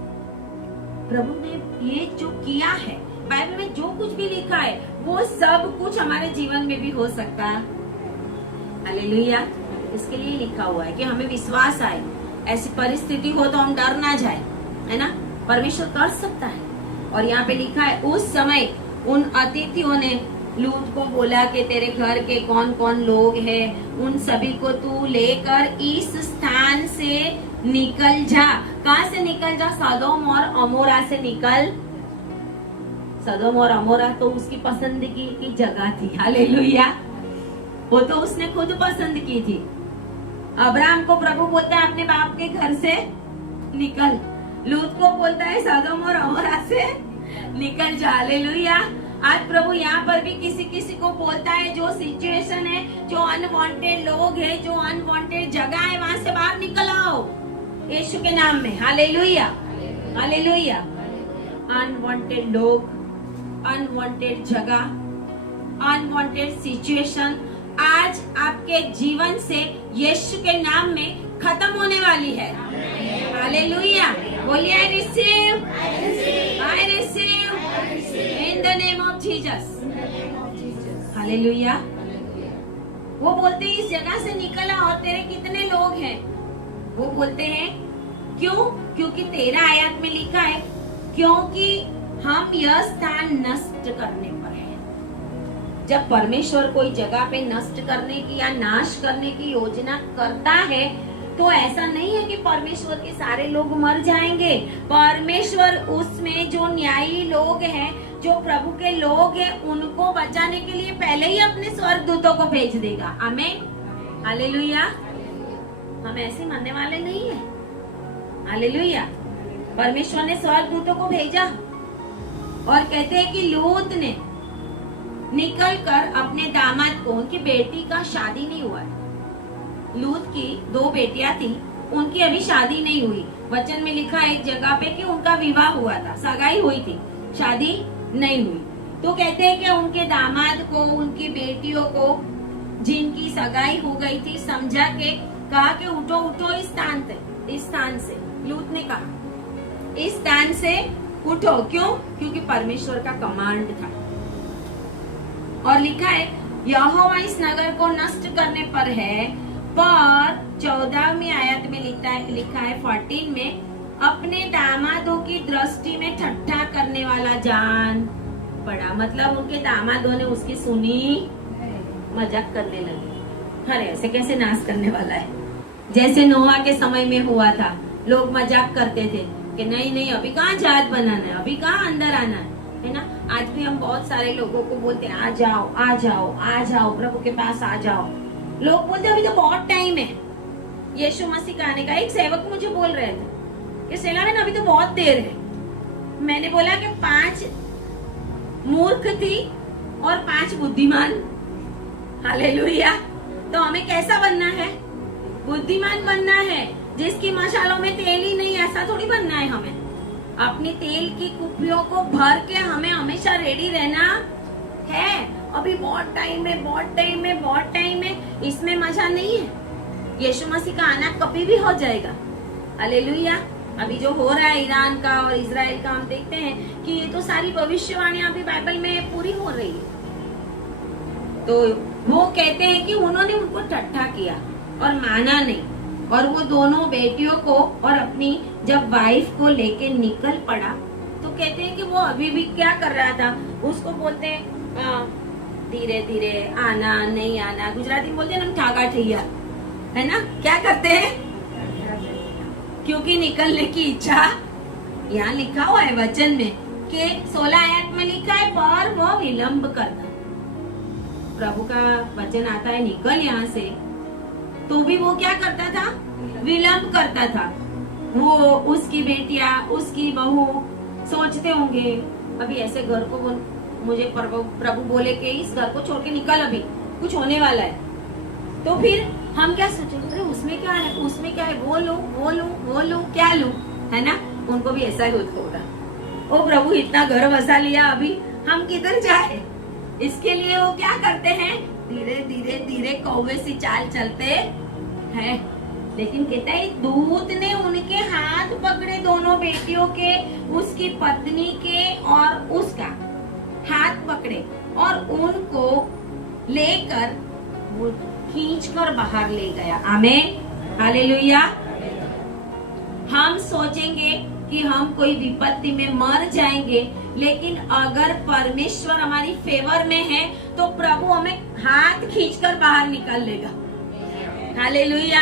प्रभु ने ये जो किया है, बाइबल में जो कुछ भी लिखा है वो सब कुछ हमारे जीवन में भी हो सकता है। हालेलुया। इसके लिए लिखा हुआ है कि हमें विश्वास आए, ऐसी परिस्थिति हो तो हम डर ना जाए, है ना। परमेश्वर कर सकता है। और यहाँ पे लिखा है उस समय उन अतिथियों ने लूत को बोला कि तेरे घर के कौन कौन लोग हैं, उन सभी को तू लेकर इस स्थान से निकल जा। कहां से निकल जा? सदोम और अमोरा से निकल। सदोम और अमोरा तो उसकी पसंदगी की जगह थी। हालेलुया, वो तो उसने खुद पसंद की थी। अब्राहम को प्रभु बोलता है अपने बाप के घर से निकल। लूत को बोलता है सदोम और अमोरा से निकल जा। हालेलुया। आज प्रभु यहाँ पर भी किसी किसी को बोलता है, जो सिचुएशन है, जो अनवांटेड लोग है, जो अनवांटेड जगह है, वहां से बाहर निकल आओ यीशु के नाम में। Hallelujah, hallelujah. अनवांटेड लोग, अनवांटेड जगह, अनवांटेड सिचुएशन आज आपके जीवन से यीशु के नाम में खत्म होने वाली है। हालेलुया। बोलिए I receive, I receive in the name of Jesus. Hallelujah. वो बोलते हैं इस जगह से निकला, और तेरे कितने लोग हैं? वो बोलते हैं क्यों? क्योंकि 13 आयत में लिखा है, क्योंकि हम यह स्थान नष्ट करने पर है। जब परमेश्वर कोई जगह पे नष्ट करने की या नाश करने की योजना करता है, तो ऐसा नहीं है कि परमेश्वर के सारे लोग मर जाएंगे। परमेश्वर उसमें जो न्यायी लोग हैं, जो प्रभु के लोग हैं, उनको बचाने के लिए पहले ही अपने स्वर्गदूतों को भेज देगा। आमीन, हालेलुया। हम ऐसे मरने वाले नहीं है। हालेलुया। परमेश्वर ने स्वर्गदूतों को भेजा, और कहते हैं कि लूत ने निकल कर अपने दामाद को, उनकी बेटी का शादी नहीं हुआ है, लूत की 2 बेटियां थी, उनकी अभी शादी नहीं हुई। वचन में लिखा है एक जगह पे कि उनका विवाह हुआ था, सगाई हुई थी, शादी नहीं हुई। तो कहते हैं कि उनके दामाद को, उनकी बेटियों को, जिनकी सगाई हो गई थी, समझा के कहा कि उठो उठो इस स्थान से। लूत ने कहा इस स्थान से उठो। क्यों? क्योंकि परमेश्वर का कमांड था। और लिखा है यहोवा इस नगर को नष्ट करने पर है। पर 14वीं आयत में लिखा है 14 में, अपने दामादों की दृष्टि में ठट्ठा करने वाला जान पड़ा। मतलब उनके दामादों ने उसकी सुनी, मजाक करने लगे। अरे ऐसे कैसे नाश करने वाला है? जैसे नोआ के समय में हुआ था, लोग मजाक करते थे कि नहीं नहीं अभी कहाँ जहाज बनाना है, अभी कहाँ अंदर आना है ना। आज भी हम बहुत सारे लोगों को बोलते हैं आ जाओ आ जाओ आ जाओ, प्रभु के पास आ जाओ। लोग बोलते अभी तो बहुत टाइम है यीशु मसीह का आने का। एक सेवक मुझे बोल रहे थे कि सेलावन अभी तो बहुत देर है। मैंने बोला कि 5 मूर्ख थी और 5 बुद्धिमान। हालेलुया। तो हमें कैसा बनना है? बुद्धिमान बनना है, जिसकी मशालों में तेल ही नहीं, ऐसा थोड़ी बनना है हमें। अपनी तेल की कुप्पियों को भर के हमें हमेशा रेडी रहना है। अभी बहुत टाइम है, बहुत टाइम है, बहुत टाइम है, इसमें मजा नहीं है। यीशु मसीह का आना कभी भी हो जाएगा। हालेलुया। अभी जो हो रहा है ईरान का और इजराइल का, हम देखते हैं कि ये तो सारी भविष्यवाणियां अभी बाइबल में पूरी हो रही है। तो वो कहते हैं कि उन्होंने उनको ठट्ठा किया और माना नहीं, और वो दोनों बेटियों को और अपनी जब वाइफ को लेके निकल पड़ा, तो कहते हैं कि वो अभी भी क्या कर रहा था, उसको बोलते हैं धीरे धीरे आना नहीं आना, गुजराती में बोलते हैं ना ठागा ठैया, है ना। क्या करते हैं? क्योंकि निकलने की इच्छा, यहाँ लिखा हुआ है वचन में कि 16 आयत में लिखा है पर वो विलंब करना। प्रभु का वचन आता है निकल यहाँ से, तो भी वो क्या करता था? विलंब करता था। वो उसकी बेटियां, उसकी बहू सोचते होंगे अभी ऐसे घर को मुझे प्रभु बोले कि इस घर को छोड़ के निकल, अभी कुछ होने वाला है। तो फिर हम क्या सोचेंगे? अरे उसमें क्या है, उसमें क्या है, वो लो क्या लो, है ना। उनको भी ऐसा ही होगा, ओ प्रभु इतना घर बसा लिया, अभी हम किधर जाए। इसके लिए वो क्या करते हैं? धीरे धीरे धीरे कौवे सी चाल चलते हैं। लेकिन कहता है दूत ने उनके हाथ पकड़े, दोनों बेटियों के, उसकी पत्नी के और उसका हाथ पकड़े और उनको लेकर वो खींचकर बाहर ले गया। आमीन, हालेलुया। हम सोचेंगे कि हम कोई विपत्ति में मर जाएंगे, लेकिन अगर परमेश्वर हमारी फेवर में है तो प्रभु हमें हाथ खींचकर बाहर निकाल लेगा। हालेलुया।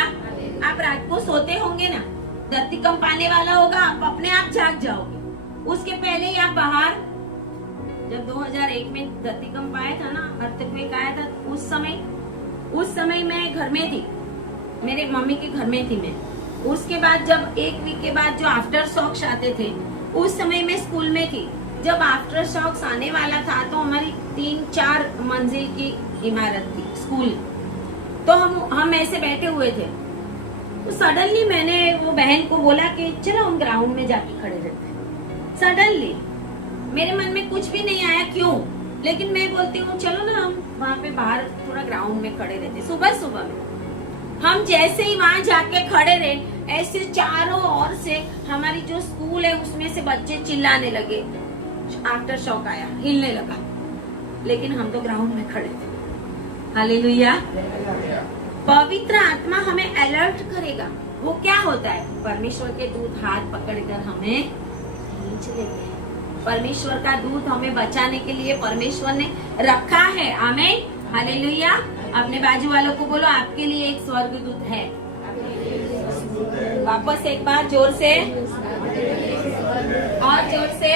आप रात को सोते होंगे ना, धरती कंप आने वाला होगा, आप अपने आप जाग जाओगे। उसके पहले ही आप बाहर, जब 2001 में धरती कंप आया था ना, अर्थक्वेक आया था, उस समय मैं घर में थी, मेरे मम्मी के घर में थी मैं। उसके बाद जब एक वीक के बाद जो आफ्टर शॉक्स आते थे, उस समय मैं स्कूल में थी। जब आफ्टर शॉक्स आने वाला था तो हमारी 3-4 मंजिल की इमारत थी स्कूल, तो हम ऐसे बैठे हुए थे। तो सडनली मैंने वो बहन को बोला कि चलो हम ग्राउंड में जाके खड़े रहते हैं। सडनली मेरे मन में कुछ भी नहीं आया क्यों, लेकिन मैं बोलती हूँ चलो ना हम वहाँ पे बाहर थोड़ा ग्राउंड में खड़े रहते। सुबह में हम जैसे ही वहाँ जाके खड़े रहे, ऐसे चारों ओर से हमारी जो स्कूल है उसमें से बच्चे चिल्लाने लगे, आफ्टर शॉक आया, हिलने लगा, लेकिन हम तो ग्राउंड में खड़े थे। हालेलुया। पवित्र आत्मा हमें अलर्ट करेगा। वो क्या होता है? परमेश्वर के दूत हाथ पकड़कर हमें खींच लेते हैं। परमेश्वर का दूत हमें बचाने के लिए परमेश्वर ने रखा है। आमीन, हालेलुया। अपने बाजू वालों को बोलो, आपके लिए एक स्वर्गदूत है। वापस एक बार जोर से, और जोर से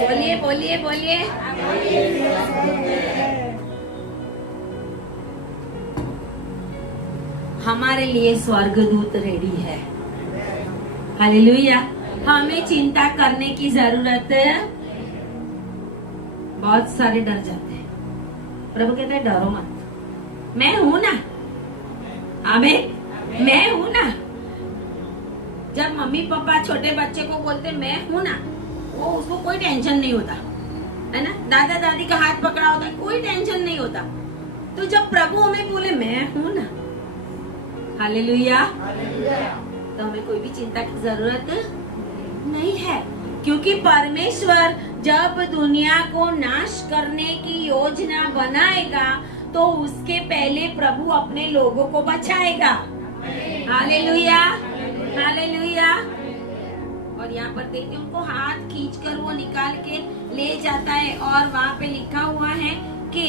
बोलिए बोलिए बोलिए। हमारे लिए स्वर्गदूत रेडी है। हालेलुया। हमें चिंता करने की जरूरत, बहुत सारे डर जाते हैं। प्रभु कहते हैं डरो मत, मैं हूं ना। आमीन, मैं हूं ना। जब मम्मी पापा छोटे बच्चे को बोलते मैं हूं ना, वो उसको कोई टेंशन नहीं होता है ना। दादा दादी का हाथ पकड़ा होता है, कोई टेंशन नहीं होता। तो जब प्रभु हमें बोले मैं हूं ना, हालेलुया, तो हमें कोई भी चिंता की जरूरत नहीं है। क्योंकि परमेश्वर जब दुनिया को नाश करने की योजना बनाएगा तो उसके पहले प्रभु अपने लोगों को बचाएगा। Hallelujah, hallelujah. और यहाँ पर देखिए उनको हाथ खींचकर वो निकाल के ले जाता है, और वहाँ पे लिखा हुआ है कि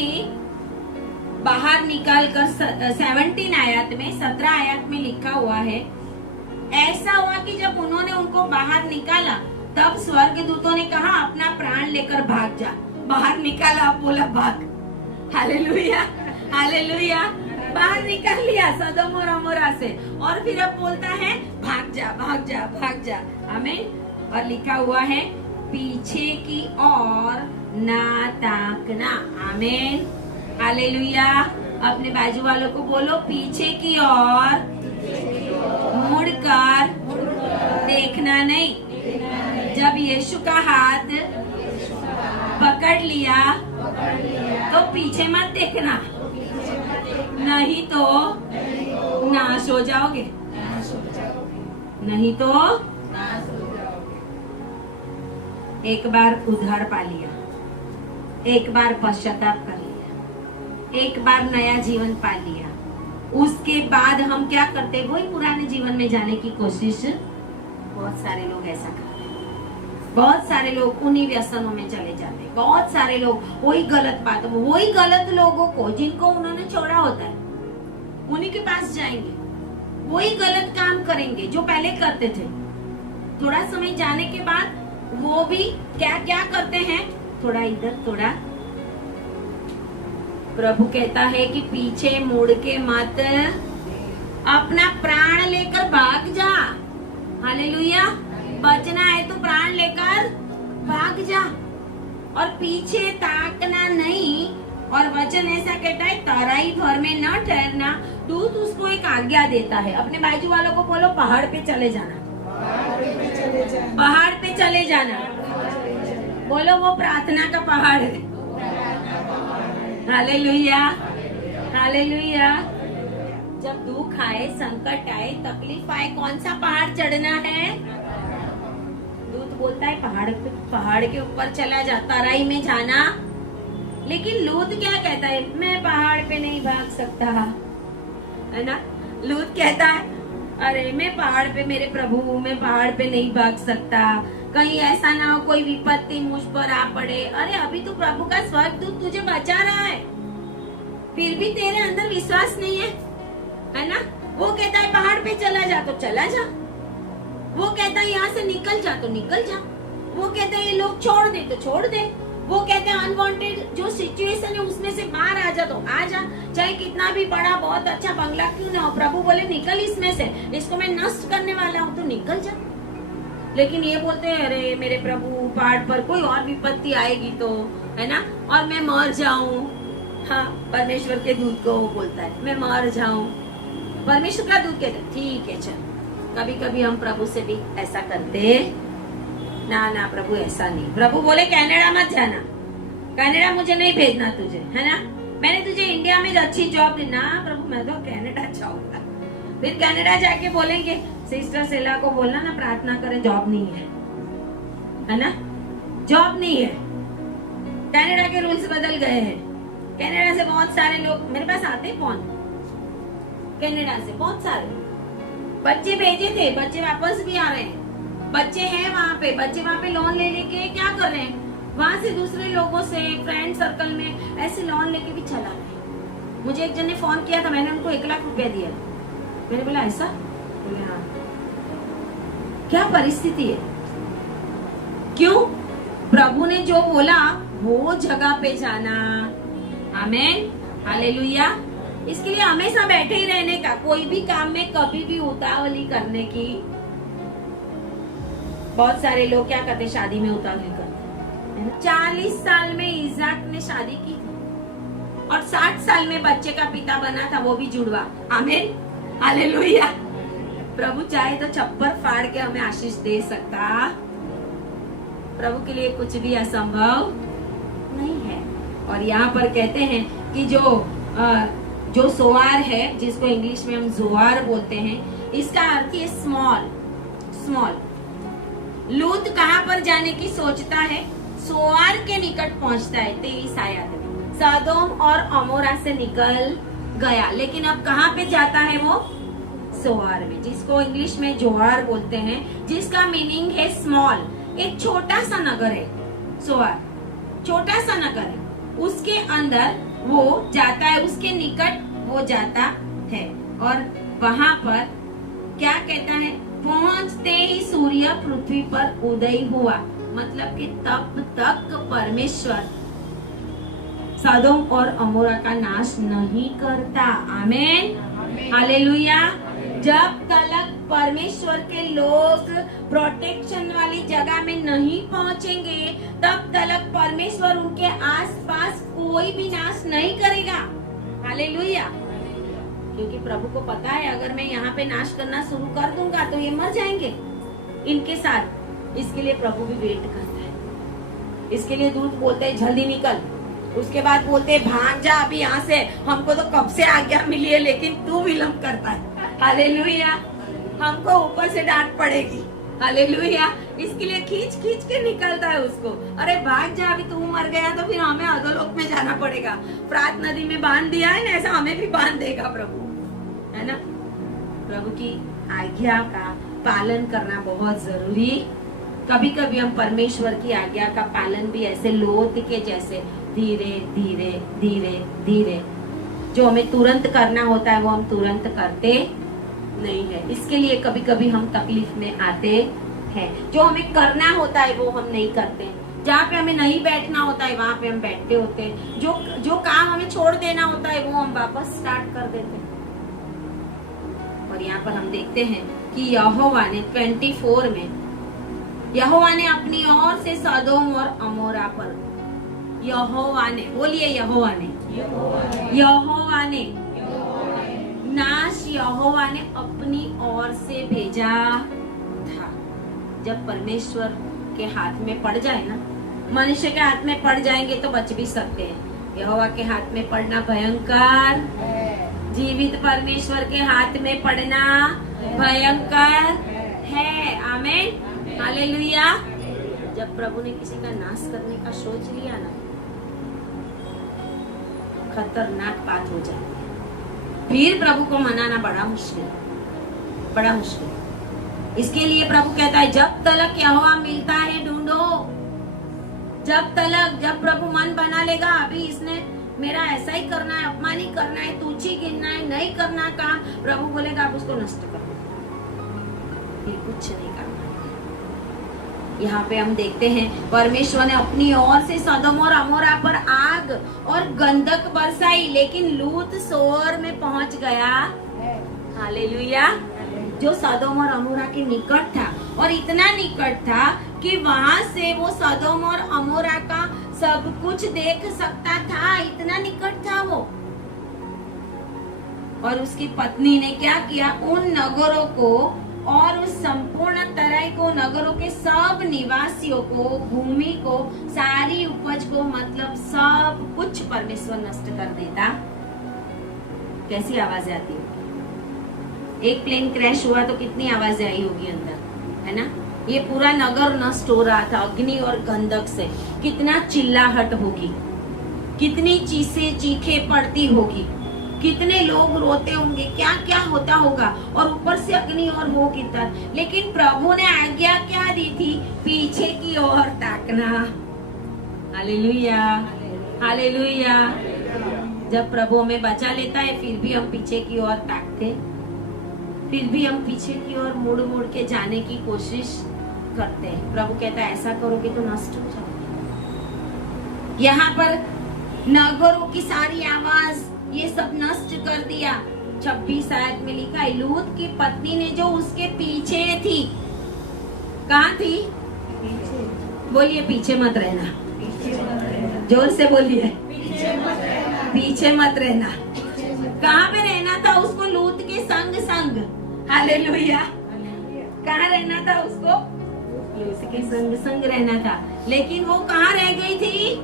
बाहर निकालकर 17 आयत में 17 आयत में लिखा हुआ है, ऐसा हुआ कि जब उन्होंने उनको बाहर निकाला तब स्वर्गदूतों ने कहा अपना प्राण लेकर भाग जा। बाहर निकाला, बोला भाग। Hallelujah, hallelujah. बाहर निकाल लिया सदम और अमोरा से, और फिर अब बोलता है भाग जा भाग जा भाग जा। आमीन। और लिखा हुआ है पीछे की ओर ना ताकना। आमीन, हालेलुया। अपने बाजू वालों को बोलो पीछे की ओर मुड़कर देखना नहीं। जब यीशु का हाथ पकड़ लिया तो पीछे मत देखना, नहीं तो नाश हो जाओगे, नहीं तो। एक बार उद्धार पा लिया, एक बार पश्चाताप कर लिया, एक बार नया जीवन पा लिया, उसके बाद हम क्या करते? वही पुराने जीवन में जाने की कोशिश। बहुत सारे लोग ऐसा करते हैं, बहुत सारे लोग उन्हीं व्यसनों में चले जाते हैं। बहुत सारे लोग वही गलत बात, वही गलत लोगों को जिनको उन्होंने छोड़ा होता है उन्हीं के पास जाएंगे, वही गलत काम करेंगे जो पहले करते थे। थोड़ा समय जाने के बाद वो भी क्या क्या करते हैं, थोड़ा इधर थोड़ा। प्रभु कहता है कि पीछे मुड़ के मत, अपना प्राण लेकर भाग जा। हालेलुया। बचना है तो प्राण लेकर भाग जा, और पीछे ताकना नहीं। और वचन ऐसा कहता है तराई भर में न ठहरना। दूत उसको एक आज्ञा देता है। अपने बाजू वालों को बोलो पहाड़ पे चले जाना, पहाड़ पे चले जाना। बोलो वो प्रार्थना का पहाड़ है। Hallelujah, hallelujah. जब दुख आए, संकट आए, तकलीफ आए, कौन सा पहाड़ चढ़ना है? दूत बोलता है पहाड़ के ऊपर चला जा, तराई में जाना। लेकिन लूत क्या कहता है? मैं पहाड़ पे नहीं भाग सकता, है ना। लूत कहता है अरे मैं पहाड़ पे, मेरे प्रभु मैं पहाड़ पे नहीं भाग सकता, कहीं ऐसा ना हो कोई विपत्ति मुझ पर आ पड़े। अरे अभी तो प्रभु का स्वर्गदूत तुझे बचा रहा है, फिर भी तेरे अंदर विश्वास नहीं है ना। वो कहता है पहाड़ पे चला जा तो चला जा, वो कहता है यहाँ से निकल जा तो निकल जा, वो कहता है ये लोग छोड़ दे तो छोड़ दे, वो कहते हैं अनवांटेड जो सिचुएशन है उसमें से बाहर आ जा तो आ जा, चाहे कितना भी बड़ा बहुत अच्छा बंगला क्यों ना हो, प्रभु बोले निकल इसमें से, इसको मैं नष्ट करने वाला हूँ तो निकल जा। लेकिन ये बोलते हैं अरे मेरे प्रभु पहाड़ पर कोई और विपत्ति आएगी तो, है ना, और मैं मर जाऊं। हाँ, परमेश्वर के दूत को वो बोलता है मैं मर जाऊं, परमेश्वर का दूत कहता है ठीक है चल। कभी कभी हम प्रभु से भी ऐसा करते ना प्रभु ऐसा नहीं, प्रभु बोले कनाडा मत जाना, कनाडा मुझे नहीं भेजना तुझे, है ना, मैंने तुझे इंडिया में अच्छी जॉब दी ना प्रभु, मैं तो कनाडा जाऊंगा। फिर कनाडा जाके बोलेंगे सिस्टर सेला को बोलना ना प्रार्थना करें, जॉब नहीं है ना, जॉब नहीं है, कनाडा के रूल्स बदल गए हैं। कनाडा से बहुत सारे लोग मेरे पास आते हैं, फोन कनाडा से बहुत सारे बच्चे भेजे थे, बच्चे वापस भी आ रहे हैं, बच्चे हैं वहाँ पे, बच्चे वहाँ पे लोन ले लेके क्या कर रहे हैं, वहाँ से दूसरे लोगों से फ्रेंड सर्कल में ऐसे लोन लेके भी चला रहे। मुझे एक जन ने फोन किया था, मैंने उनको 1 लाख रुपया दिया, मैंने बोला ऐसा, बोले हाँ। क्या परिस्थिति है, क्यों, प्रभु ने जो बोला वो जगह पे जाना, आमेन, हालेलुया। इसके लिए हमेशा बैठे ही रहने का, कोई भी काम में कभी भी उतावली करने की। बहुत सारे लोग क्या करते, शादी में उतावली करते। 40 साल में इज़ाक ने शादी की और 60 साल में बच्चे का पिता बना था, वो भी जुड़वा, आमेन, हालेलुया। प्रभु चाहे तो छप्पर फाड़ के हमें आशीष दे सकता, प्रभु के लिए कुछ भी असंभव नहीं है। और यहाँ पर कहते हैं कि जो सोआर है, जिसको इंग्लिश में हम जोआर बोलते हैं, इसका अर्थ है स्मॉल। लूत कहाँ पर जाने की सोचता है, सोआर के निकट पहुंचता है। 23 आयत में सदोम और अमोरा से निकल गया, लेकिन अब कहाँ पे जाता है वो, सोआर में, जिसको इंग्लिश में जोआर बोलते हैं, जिसका मीनिंग है स्मॉल। एक छोटा सा नगर है सोआर, छोटा सा नगर है, उसके अंदर वो जाता है, उसके निकट वो जाता है। और वहां पर क्या कहता है, पहुंचते ही सूर्य पृथ्वी पर उदय हुआ, मतलब कि तब तक परमेश्वर सदोम और अमोरा का नाश नहीं करता, आमेन, हालेलुया। जब तक परमेश्वर के लोग प्रोटेक्शन वाली जगह में नहीं पहुंचेंगे, तब तक परमेश्वर उनके आसपास कोई भी नाश नहीं करेगा, हालेलुया। क्योंकि प्रभु को पता है अगर मैं यहाँ पे नाश करना शुरू कर दूंगा तो ये मर जाएंगे इनके साथ। इसके लिए प्रभु भी वेट करता है, इसके लिए दूत बोलते हैं जल्दी निकल, उसके बाद बोलते हैं भाग जा अभी यहाँ से, हमको तो कब से आज्ञा मिली है लेकिन तू विलंब करता है, हालेलुया, हमको ऊपर से डांट पड़ेगी, हालेलुया। इसके लिए खींच खींच के निकलता है उसको, अरे भाग जा अभी तू मर गया तो फिर हमें अधोलोक में जाना पड़ेगा। फ्रात नदी में बांध दिया है ना, ऐसा हमें भी बांध देगा प्रभु, है ना। प्रभु की आज्ञा का पालन करना बहुत जरूरी। कभी कभी हम परमेश्वर की आज्ञा का पालन भी ऐसे लोथ के जैसे धीरे धीरे धीरे धीरे, जो हमें तुरंत करना होता है वो हम तुरंत करते नहीं है। इसके लिए कभी कभी हम तकलीफ में आते हैं, जो हमें करना होता है वो हम नहीं करते, जहाँ पे हमें नहीं बैठना होता है वहां पे हम बैठते होते हैं, जो काम हमें छोड़ देना होता है वो हम वापस स्टार्ट कर देते हैं। और यहाँ पर हम देखते हैं कि यहोवा ने 24 में यहोवा ने अपनी ओर से सदोम और अमोरा पर, यहोवा ने, बोलिए यहोवा ने नाश यहोवा ने अपनी ओर से भेजा था। जब परमेश्वर के हाथ में पड़ जाए ना, मनुष्य के हाथ में पड़ जाएंगे तो बच भी सकते हैं, यहोवा के हाथ में पड़ना भयंकर, जीवित परमेश्वर के हाथ में पड़ना भयंकर है, आमीन, हालेलुया। जब प्रभु ने किसी का नाश करने का सोच लिया ना, खतरनाक बात हो जाती है, फिर प्रभु को मनाना बड़ा मुश्किल। इसके लिए प्रभु कहता है जब तलक यहोवा मिलता है ढूंढो, जब प्रभु मन बना लेगा, अभी इसने मेरा ऐसा ही करना है, अपमान ही करना है, तुच्छ ही गिनना है, नहीं करना काम, प्रभु बोलेगा आप उसको नष्ट करो, फिर कुछ नहीं करना। यहाँ पे हम देखते हैं परमेश्वर ने अपनी ओर से सदोम और अमोरा पर आग और गंधक बरसाई, लेकिन लूत सोर में पहुंच गया। हालेलुया। जो सदोम और अमोरा के निकट था, और इतना निकट था कि वहां से वो सदोम और अमोरा का सब कुछ देख सकता था, इतना निकट था वो। और उसकी पत्नी ने क्या किया, उन नगरों को और उस संपूर्ण तराई को, नगरों के सब निवासियों को, भूमि को, सारी उपज को, मतलब सब कुछ परमेश्वर नष्ट कर देता। कैसी आवाजें आती होगी? एक प्लेन क्रैश हुआ तो कितनी आवाजें आई होगी अंदर, है ना? ये पूरा नगर नष्ट हो रहा था अग्नि और गंधक से। कितना चिल्लाहट होगी, कितनी चीखें पड़ती होगी, कितने लोग रोते होंगे, क्या क्या होता होगा, और ऊपर से अग्नि और वो की तरह। लेकिन प्रभु ने आज्ञा क्या दी थी? पीछे की ओर ताकना। Hallelujah, hallelujah. जब प्रभु हमें बचा लेता है फिर भी हम पीछे की ओर ताकते, फिर भी हम पीछे की ओर मुड़ मुड़ के जाने की कोशिश करते हैं। प्रभु कहता है ऐसा करोगे तो नष्ट हो जाओगे। यहाँ पर नगरों की सारी आवाज ये सब नष्ट कर दिया। 26 आयत में लिखा है, लूत की पत्नी ने जो उसके पीछे थी, कहाँ थी? पीछे। बोलिए पीछे मत रहना, जोर से बोलिए, पीछे मत रहना। कहाँ पे रहना था उसको? लूत के संग संग। हालेलुया। कहाँ रहना था उसको? लूत के संग संग रहना था। लेकिन वो कहाँ रह गई थी?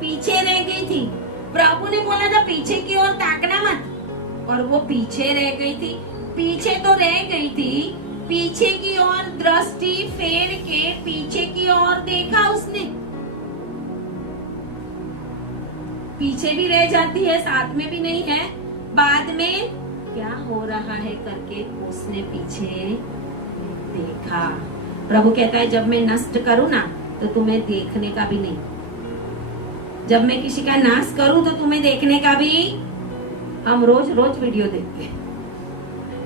पीछे रह गई थी। प्रभु ने बोला था पीछे की ओर ताकना मत, और वो पीछे रह गई थी। पीछे तो रह गई थी, पीछे की ओर दृष्टि फेर के पीछे की ओर देखा उसने। पीछे भी रह जाती है, साथ में भी नहीं है। बाद में क्या हो रहा है करके उसने पीछे देखा। प्रभु कहता है जब मैं नष्ट करूं ना तो तुम्हें देखने का भी नहीं, जब मैं किसी का नाश करूं तो तुम्हें देखने का भी। हम रोज रोज वीडियो देखते,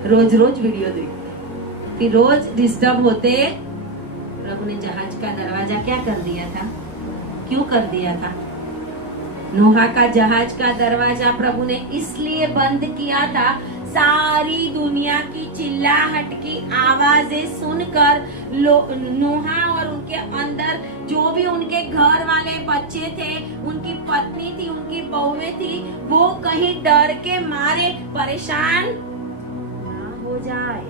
रोज रोज वीडियो देखते, फिर रोज डिस्टर्ब होते। प्रभु ने जहाज का दरवाजा क्या कर दिया था? क्यों कर दिया था? नोहा का जहाज का दरवाजा प्रभु ने इसलिए बंद किया था, सारी दुनिया की चिल्लाहट की आवाजें सुनकर नोहा और उनके अंदर जो भी उनके घर वाले बच्चे थे, उनकी पत्नी थी, उनकी बहुएं थी, वो कहीं डर के मारे परेशान ना हो जाए।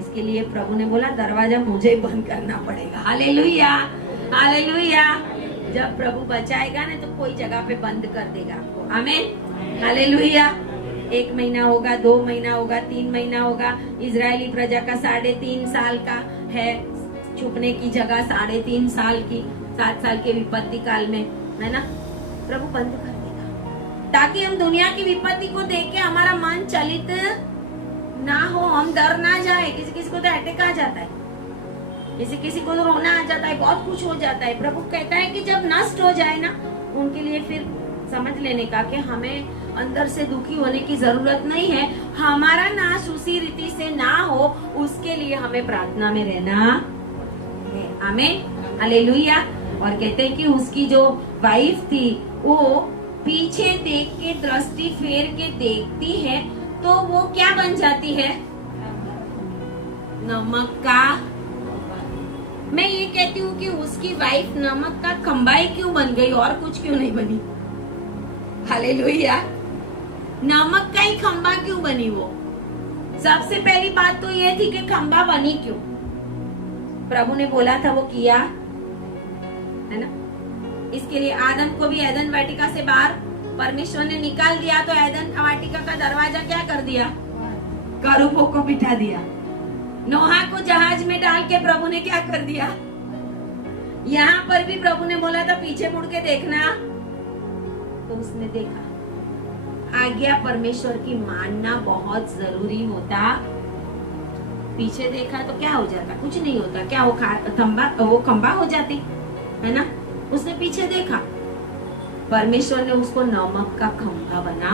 इसके लिए प्रभु ने बोला दरवाजा मुझे बंद करना पड़ेगा। Hallelujah, hallelujah. जब प्रभु बचाएगा ना तो कोई जगह पे बंद कर देगा आपको। आमीन, हालेलुया। 1 महीना होगा, 2 महीना होगा, 3 महीना होगा। इजरायली प्रजा का 3.5 साल का है छुपने की जगह, 3.5 साल की, 7 साल के विपत्ति काल में, है ना? प्रभु बंद कर देगा ताकि हम दुनिया की विपत्ति को देख के हमारा मन चलित ना हो, हम डर ना जाए। किसी किसी को तो अटैक आ जाता है, किसी किसी को तो रोना आ जाता है, बहुत कुछ हो जाता है। प्रभु कहता है कि जब नष्ट हो जाए ना, उनके लिए फिर समझ लेने का कि हमें अंदर से दुखी होने की जरूरत नहीं है। हमारा नाश उसी रीति से ना हो, उसके लिए हमें प्रार्थना में रहना है। आमीन, हालेलुया। और कहते हैं कि उसकी जो वाइफ थी वो पीछे देख के दृष्टि फेर के देखती है तो वो क्या बन जाती है? नमक का। मैं ये कहती हूँ कि उसकी वाइफ नमक का खंबा ही क्यों बन गई और कुछ क्यों नहीं बनी? हालेलुया। नमक का ही खंबा क्यों बनी वो? सबसे पहली बात तो ये थी कि खंबा बनी क्यों? प्रभु ने बोला था वो किया, है ना? इसके लिए आदम को भी एदन वाटिका से बाहर परमेश्वर ने निकाल दिया, तो एदन वाटिका का दरवाजा क्या कर दिया? करूबों को बिठा दिया। नोहा को जहाज में डाल के प्रभु ने क्या कर दिया? यहाँ पर भी प्रभु ने बोला था पीछे मुड़ के देखना, तो उसने देखा। आज्ञा परमेश्वर की मानना बहुत जरूरी होता। पीछे देखा तो क्या हो जाता? कुछ नहीं होता। क्या वो खंबा हो जाती, है ना? उसने पीछे देखा, परमेश्वर ने उसको नमक का खंभा बना।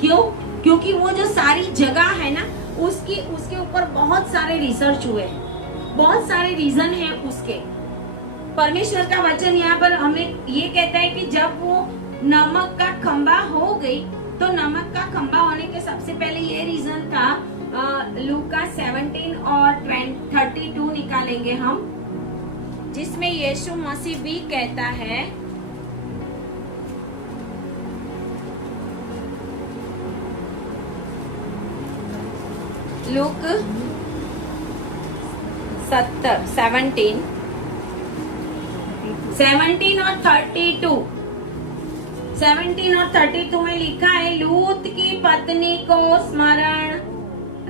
क्यों? क्योंकि वो जो सारी जगह है ना, उसके ऊपर बहुत सारे रिसर्च हुए हैं, बहुत सारे रीजन है उसके। परमेश्वर का वचन यहाँ पर हमें ये कहता है कि जब वो नमक का खंभा हो गई, तो नमक का खंभा होने के सबसे पहले ये रीजन था। लूका 17 और 32 निकालेंगे हम, जिसमें यीशु मसीह भी कहता है, लूक 17 और 32, 17 और 32 में लिखा है, लूत की पत्नी को स्मरण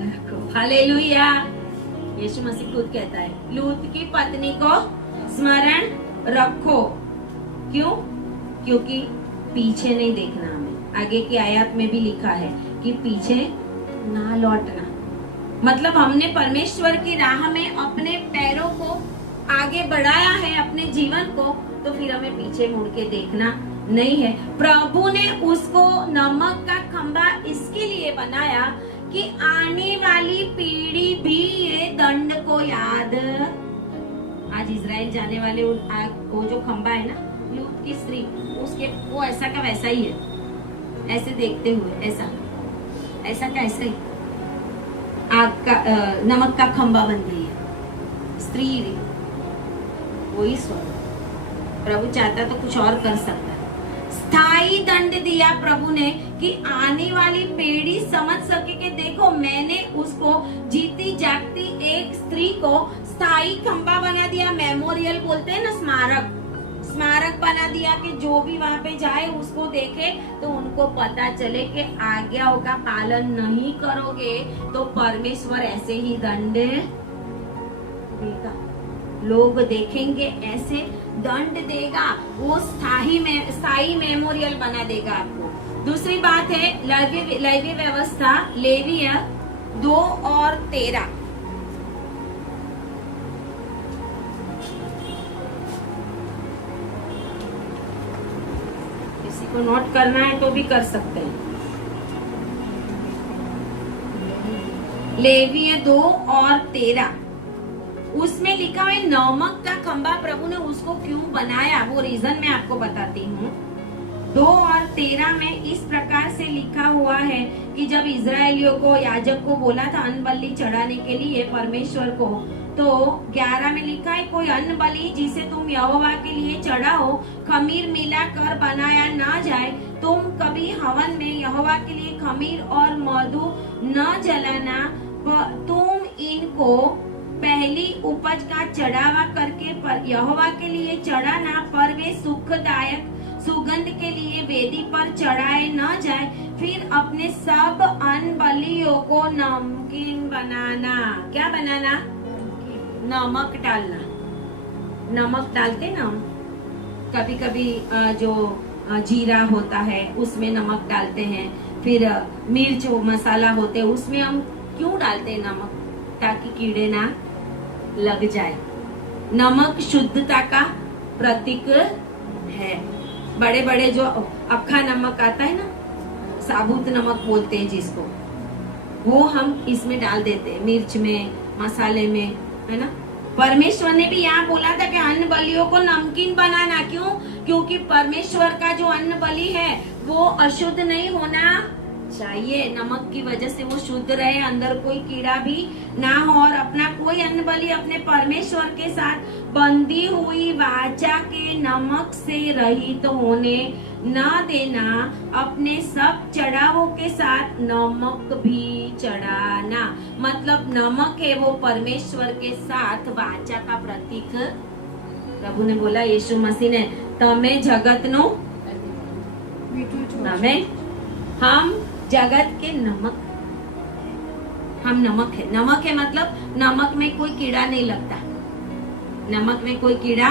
रखो। हालेलुया। यीशु मसीह खुद कहता है, लूत की पत्नी को स्मरण रखो। क्यों? क्योंकि पीछे नहीं देखना हमें। आगे की आयत में भी लिखा है कि पीछे ना लौटना। मतलब हमने परमेश्वर की राह में अपने पैरों को आगे बढ़ाया है, अपने जीवन को, तो फिर हमें पीछे मुड़ के देखना नहीं है। प्रभु ने उसको नमक का खंभा इसके लिए बनाया कि आने वाली पीढ़ी भी ये दंड को याद। आज इजराइल जाने वाले वो जो खंभा है ना, लूत की स्त्री, उसके वो ऐसा का वैसा ही है, ऐसे देखते हुए, ऐसा का ऐसा ही आग का नमक का खंभा बन गई है स्त्री। वही स्वरूप प्रभु चाहता तो कुछ और कर सकता है। स्थायी दंड दिया प्रभु ने कि आने वाली पीढ़ी समझ सके कि देखो, मैंने उसको जीती जागती एक स्त्री को स्थायी खंभा बना दिया। मेमोरियल बोलते हैं ना, स्मारक बना दिया कि जो भी वहां पे जाए उसको देखे तो उनको पता चले कि आज्ञाओं का पालन नहीं करोगे तो परमेश्वर ऐसे ही दंड देगा। लोग देखेंगे ऐसे दंड देगा, वो स्थायी मेमोरियल बना देगा आपको। दूसरी बात है लैवी व्यवस्था, लेविय 2 और 13। किसी को नोट करना है तो भी कर सकते हैं। लेविय 2 और 13, उसमें लिखा है नमक का खंभा प्रभु ने उसको क्यों बनाया, वो रीजन मैं आपको बताती हूँ। 2 और 13 में इस प्रकार से लिखा हुआ है कि जब इजरायलियों को, याजक को बोला था अन्न बलि चढ़ाने के लिए परमेश्वर को, तो 11 में लिखा है, कोई अन्न बलि जिसे तुम यहोवा के लिए चढ़ाओ खमीर मिलाकर बनाया ना जाए। तुम कभी हवन में यहोवा के लिए खमीर और मधु न जलाना। तुम इनको पहली उपज का चढ़ावा करके यहोवा के लिए चढ़ाना, पर वे सुखदायक सुगंध के लिए वेदी पर चढ़ाए न जाए। फिर अपने सब अन्न बलियों को नमकीन बनाना। क्या बनाना? नमक डालना। नमक डालते ना कभी कभी, जो जीरा होता है उसमें नमक डालते हैं, फिर मिर्च मसाला होते हैं उसमें हम क्यों डालते हैं नमक? ताकि कीड़े ना लग जाए। नमक शुद्धता का प्रतीक है। बड़े बड़े जो अक्खा नमक आता है ना, साबुत नमक बोलते हैं जिसको, वो हम इसमें डाल देते हैं, मिर्च में, मसाले में, है ना। परमेश्वर ने भी यहाँ बोला था कि अन्न बलियों को नमकीन बनाना। क्यों? क्योंकि परमेश्वर का जो अन्न बलि है वो अशुद्ध नहीं होना चाहिए। नमक की वजह से वो शुद्ध रहे, अंदर कोई कीड़ा भी ना हो, और अपना कोई अन्न बलि अपने परमेश्वर के साथ बंधी हुई वाचा के नमक से रहित होने न देना। अपने सब चढ़ावों के साथ नमक भी चढ़ाना। मतलब नमक है वो परमेश्वर के साथ वाचा का प्रतीक। प्रभु ने बोला, यीशु मसीह ने, तमे जगत नो नमे, हम जगत के नमक, हम नमक है। नमक है मतलब नमक में कोई कीड़ा नहीं लगता, नमक में कोई कीड़ा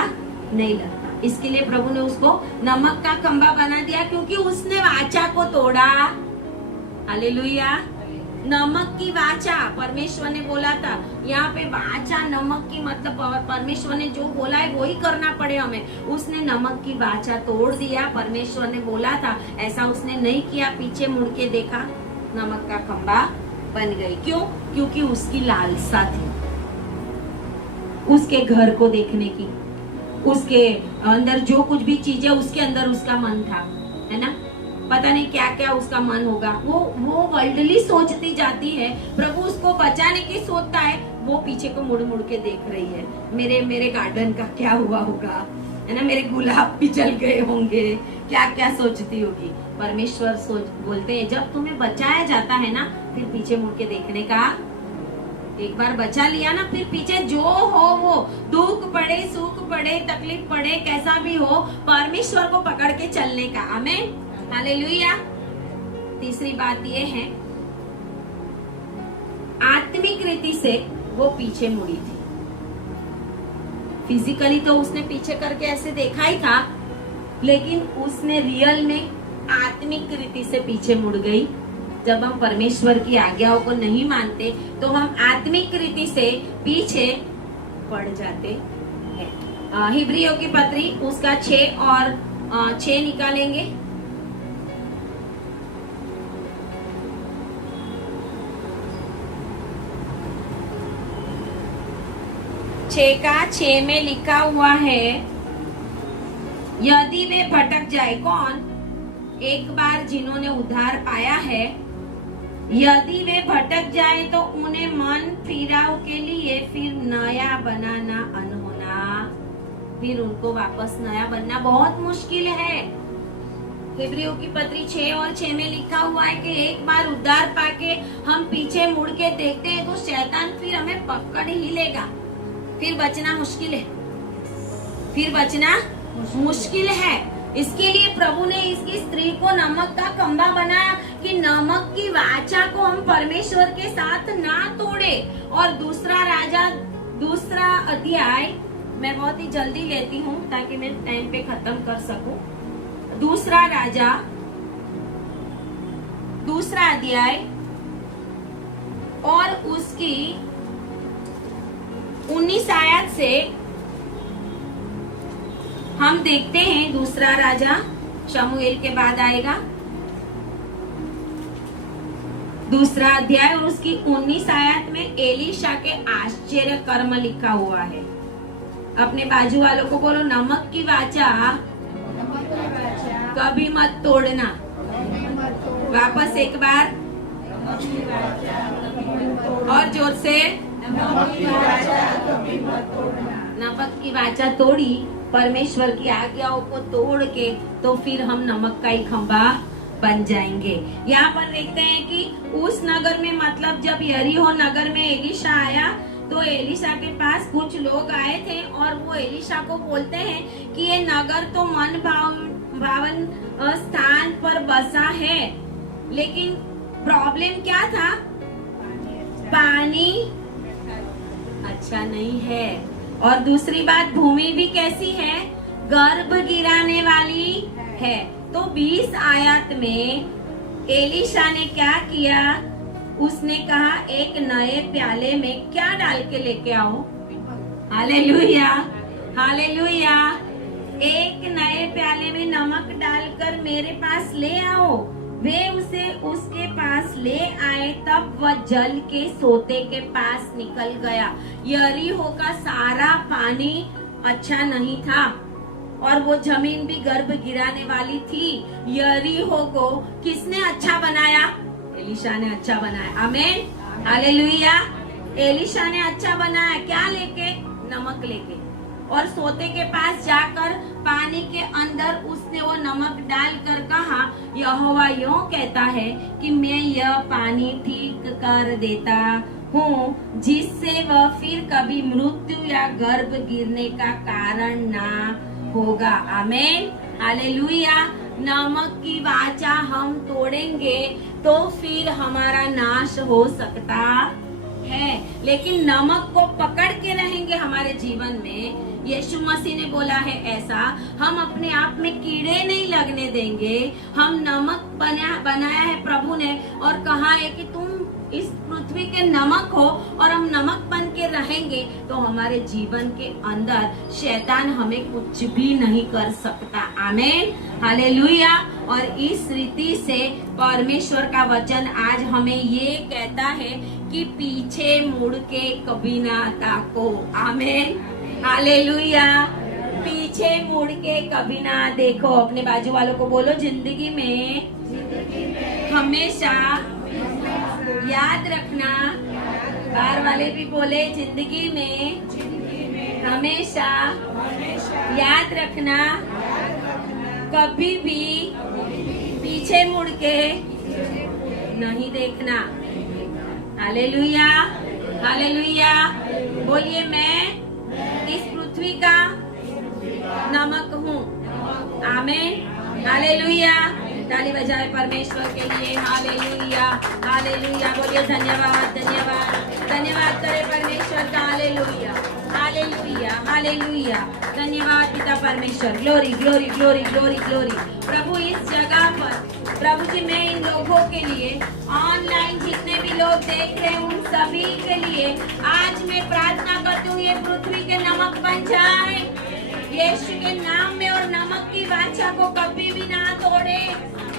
नहीं लगता। इसके लिए प्रभु ने उसको नमक का खंभा बना दिया, क्योंकि उसने वाचा को तोड़ा। हालेलुया। नमक की वाचा, परमेश्वर ने बोला था। यहाँ पे वाचा नमक की मतलब परमेश्वर ने जो बोला है वही करना पड़े हमें। उसने नमक की वाचा तोड़ दिया। परमेश्वर ने बोला था, ऐसा उसने नहीं किया। पीछे मुड़ के देखा, नमक का खंबा बन गई। क्यों? क्योंकि उसकी लालसा थी उसके घर को देखने की, उसके अंदर जो कुछ भी चीजें, उसके अंदर उसका मन था, है ना। पता नहीं क्या क्या उसका मन होगा। वो वर्ल्डली सोचती जाती है, प्रभु उसको बचाने की सोचता है, वो पीछे को मुड़ मुड़ के देख रही है, मेरे गार्डन का क्या हुआ होगा, है ना, मेरे गुलाब भी जल गए होंगे, क्या क्या सोचती होगी। परमेश्वर बोलते हैं, जब तुम्हें बचाया जाता है ना, फिर पीछे मुड़ के देखने का, एक बार बचा लिया ना, फिर पीछे जो हो वो, दुख पड़े, सुख पड़े, तकलीफ पड़े, कैसा भी हो, परमेश्वर को पकड़ के चलने का। आमीन, हालेलुया। तीसरी बात ये है, आत्मिक रीति से वो पीछे मुड़ी थी। फिजिकली तो उसने पीछे करके ऐसे देखा ही था, लेकिन उसने रियल में आत्मिक रीति से पीछे मुड़ गई। जब हम परमेश्वर की आज्ञाओं को नहीं मानते तो हम आत्मिक रीति से पीछे पड़ जाते हैं। हिब्रियों की पत्री उसका 6 और 6 निकालेंगे। का 6 में लिखा हुआ है, यदि वे भटक जाए, कौन? एक बार जिन्होंने उद्धार पाया है, यदि वे भटक जाए तो उन्हें मन फिराव के लिए फिर नया बनाना अनहोना, फिर उनको वापस नया बनना बहुत मुश्किल है। हिब्रियों की पत्री 6 और 6 में लिखा हुआ है कि एक बार उद्धार पाके हम पीछे मुड़ के देखते हैं तो शैतान फिर हमें पकड़ ही लेगा, फिर बचना मुश्किल है, फिर बचना मुश्किल है। इसके लिए प्रभु ने इसकी स्त्री को नमक का खंबा बनाया कि नमक की वाचा को हम परमेश्वर के साथ ना तोड़े। और दूसरा अध्याय मैं बहुत ही जल्दी लेती हूँ ताकि मैं टाइम पे खत्म कर सकूं। दूसरा राजा, दूसरा अध्याय और उसकी 19 आयत से हम देखते हैं। दूसरा राजा शमूएल के बाद आएगा, दूसरा अध्याय और उसकी 19 आयत में एलीशा के आश्चर्य कर्म लिखा हुआ है। अपने बाजू वालों को बोलो, नमक की वाचा कभी मत तोड़ना। वापस एक बार और जोर से, नमक की वाचा तोड़ी, परमेश्वर की आज्ञाओं को तोड़ के, तो फिर हम नमक का ही खंबा बन जाएंगे। यहाँ पर देखते हैं कि उस नगर में, मतलब जब यरीहो नगर में एलीशा आया तो एलीशा के पास कुछ लोग आए थे और वो एलीशा को बोलते हैं कि ये नगर तो मन भावन स्थान पर बसा है, लेकिन प्रॉब्लम क्या था? पानी अच्छा नहीं है, और दूसरी बात भूमि भी कैसी है? गर्भ गिराने वाली है। तो 20 आयत में एलीशा ने क्या किया? उसने कहा एक नए प्याले में क्या डाल के लेके आओ? Hallelujah, hallelujah. एक नए प्याले में नमक डालकर मेरे पास ले आओ। वे उसे उसके पास ले आए, तब वह जल के सोते के पास निकल गया। यरीहो का सारा पानी अच्छा नहीं था और वो जमीन भी गर्भ गिराने वाली थी। यरीहो को किसने अच्छा बनाया? एलीशा ने अच्छा बनाया। आमीन, हालेलुया। एलीशा ने अच्छा बनाया, क्या लेके? नमक लेके। और सोते के पास जाकर पानी के अंदर उसने वो नमक डालकर कहा, यहोवा यूं कहता है कि मैं यह पानी ठीक कर देता हूँ जिससे वह फिर कभी मृत्यु या गर्भ गिरने का कारण ना होगा। आमीन, हालेलुया। नमक की वाचा हम तोड़ेंगे तो फिर हमारा नाश हो सकता है, लेकिन नमक को पकड़ के रहेंगे हमारे जीवन में। यीशु मसीह ने बोला है ऐसा, हम अपने आप में कीड़े नहीं लगने देंगे। हम नमक बनाया है प्रभु ने और कहा है कि तुम इस पृथ्वी के नमक हो और हम नमक बन के रहेंगे तो हमारे जीवन के अंदर शैतान हमें कुछ भी नहीं कर सकता। आमीन, हालेलुया। और इस रीति से परमेश्वर का वचन आज हमें ये कहता है कि पीछे मुड़ के कभी ना ताको। आमीन, हालेलुया। पीछे मुड़ के कभी ना देखो। अपने बाजू वालों को बोलो, जिंदगी में हमेशा याद रखना। बाहर वाले भी बोले, जिंदगी में हमेशा याद रखना, कभी भी पीछे मुड़ के नहीं देखना। Hallelujah, hallelujah. बोलिए, मैं इस पृथ्वी का नमक हूँ। आमीन, हालेलुया। ताली बजाए परमेश्वर के लिए। Hallelujah, hallelujah. बोलिए, धन्यवाद, धन्यवाद, धन्यवाद करे परमेश्वर का। Hallelujah, hallelujah, hallelujah. धन्यवाद पिता परमेश्वर। Glory, glory, glory, glory, glory. प्रभु, इस जगह पर प्रभु जी, मैं इन लोगों के लिए, ऑनलाइन जितने भी लोग देख रहे हैं उन सभी के लिए आज मैं प्रार्थना करती हूँ, ये पृथ्वी के नमक बन जाए यीशु के नाम में, और नमक की वाचा को कभी भी ना तोड़े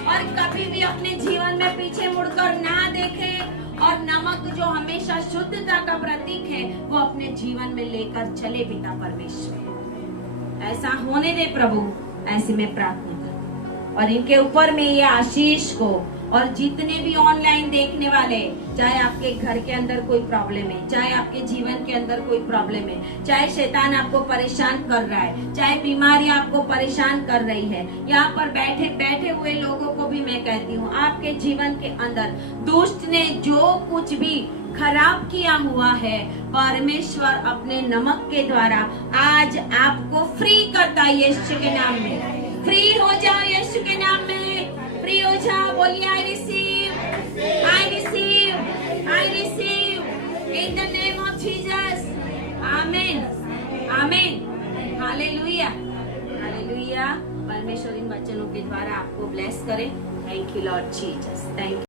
और कभी भी अपने जीवन में पीछे मुड़कर ना देखे, और नमक जो हमेशा शुद्धता का प्रतीक है वो अपने जीवन में लेकर चले पिता परमेश्वर। ऐसा होने दे प्रभु, ऐसी मैं प्रार्थना करती। और इनके ऊपर में ये आशीष को, और जितने भी ऑनलाइन देखने वाले, चाहे आपके घर के अंदर कोई प्रॉब्लम है, चाहे आपके जीवन के अंदर कोई प्रॉब्लम है, चाहे शैतान आपको परेशान कर रहा है, चाहे बीमारी आपको परेशान कर रही है, यहाँ पर बैठे बैठे हुए लोगों को भी मैं कहती हूँ, आपके जीवन के अंदर दुष्ट ने जो कुछ भी खराब किया हुआ है, परमेश्वर अपने नमक के द्वारा आज आपको फ्री करता है। यीशु के नाम में फ्री हो जाओ, यीशु के नाम में फ्री हो जाओ। बोलिए, I receive, I receive, I receive in the name of Jesus. आमीन, आमीन, हालेलुया, हालेलुया। परमेश्वर इन वचनों के द्वारा आपको ब्लेस करे। Thank you Lord Jesus, thank you.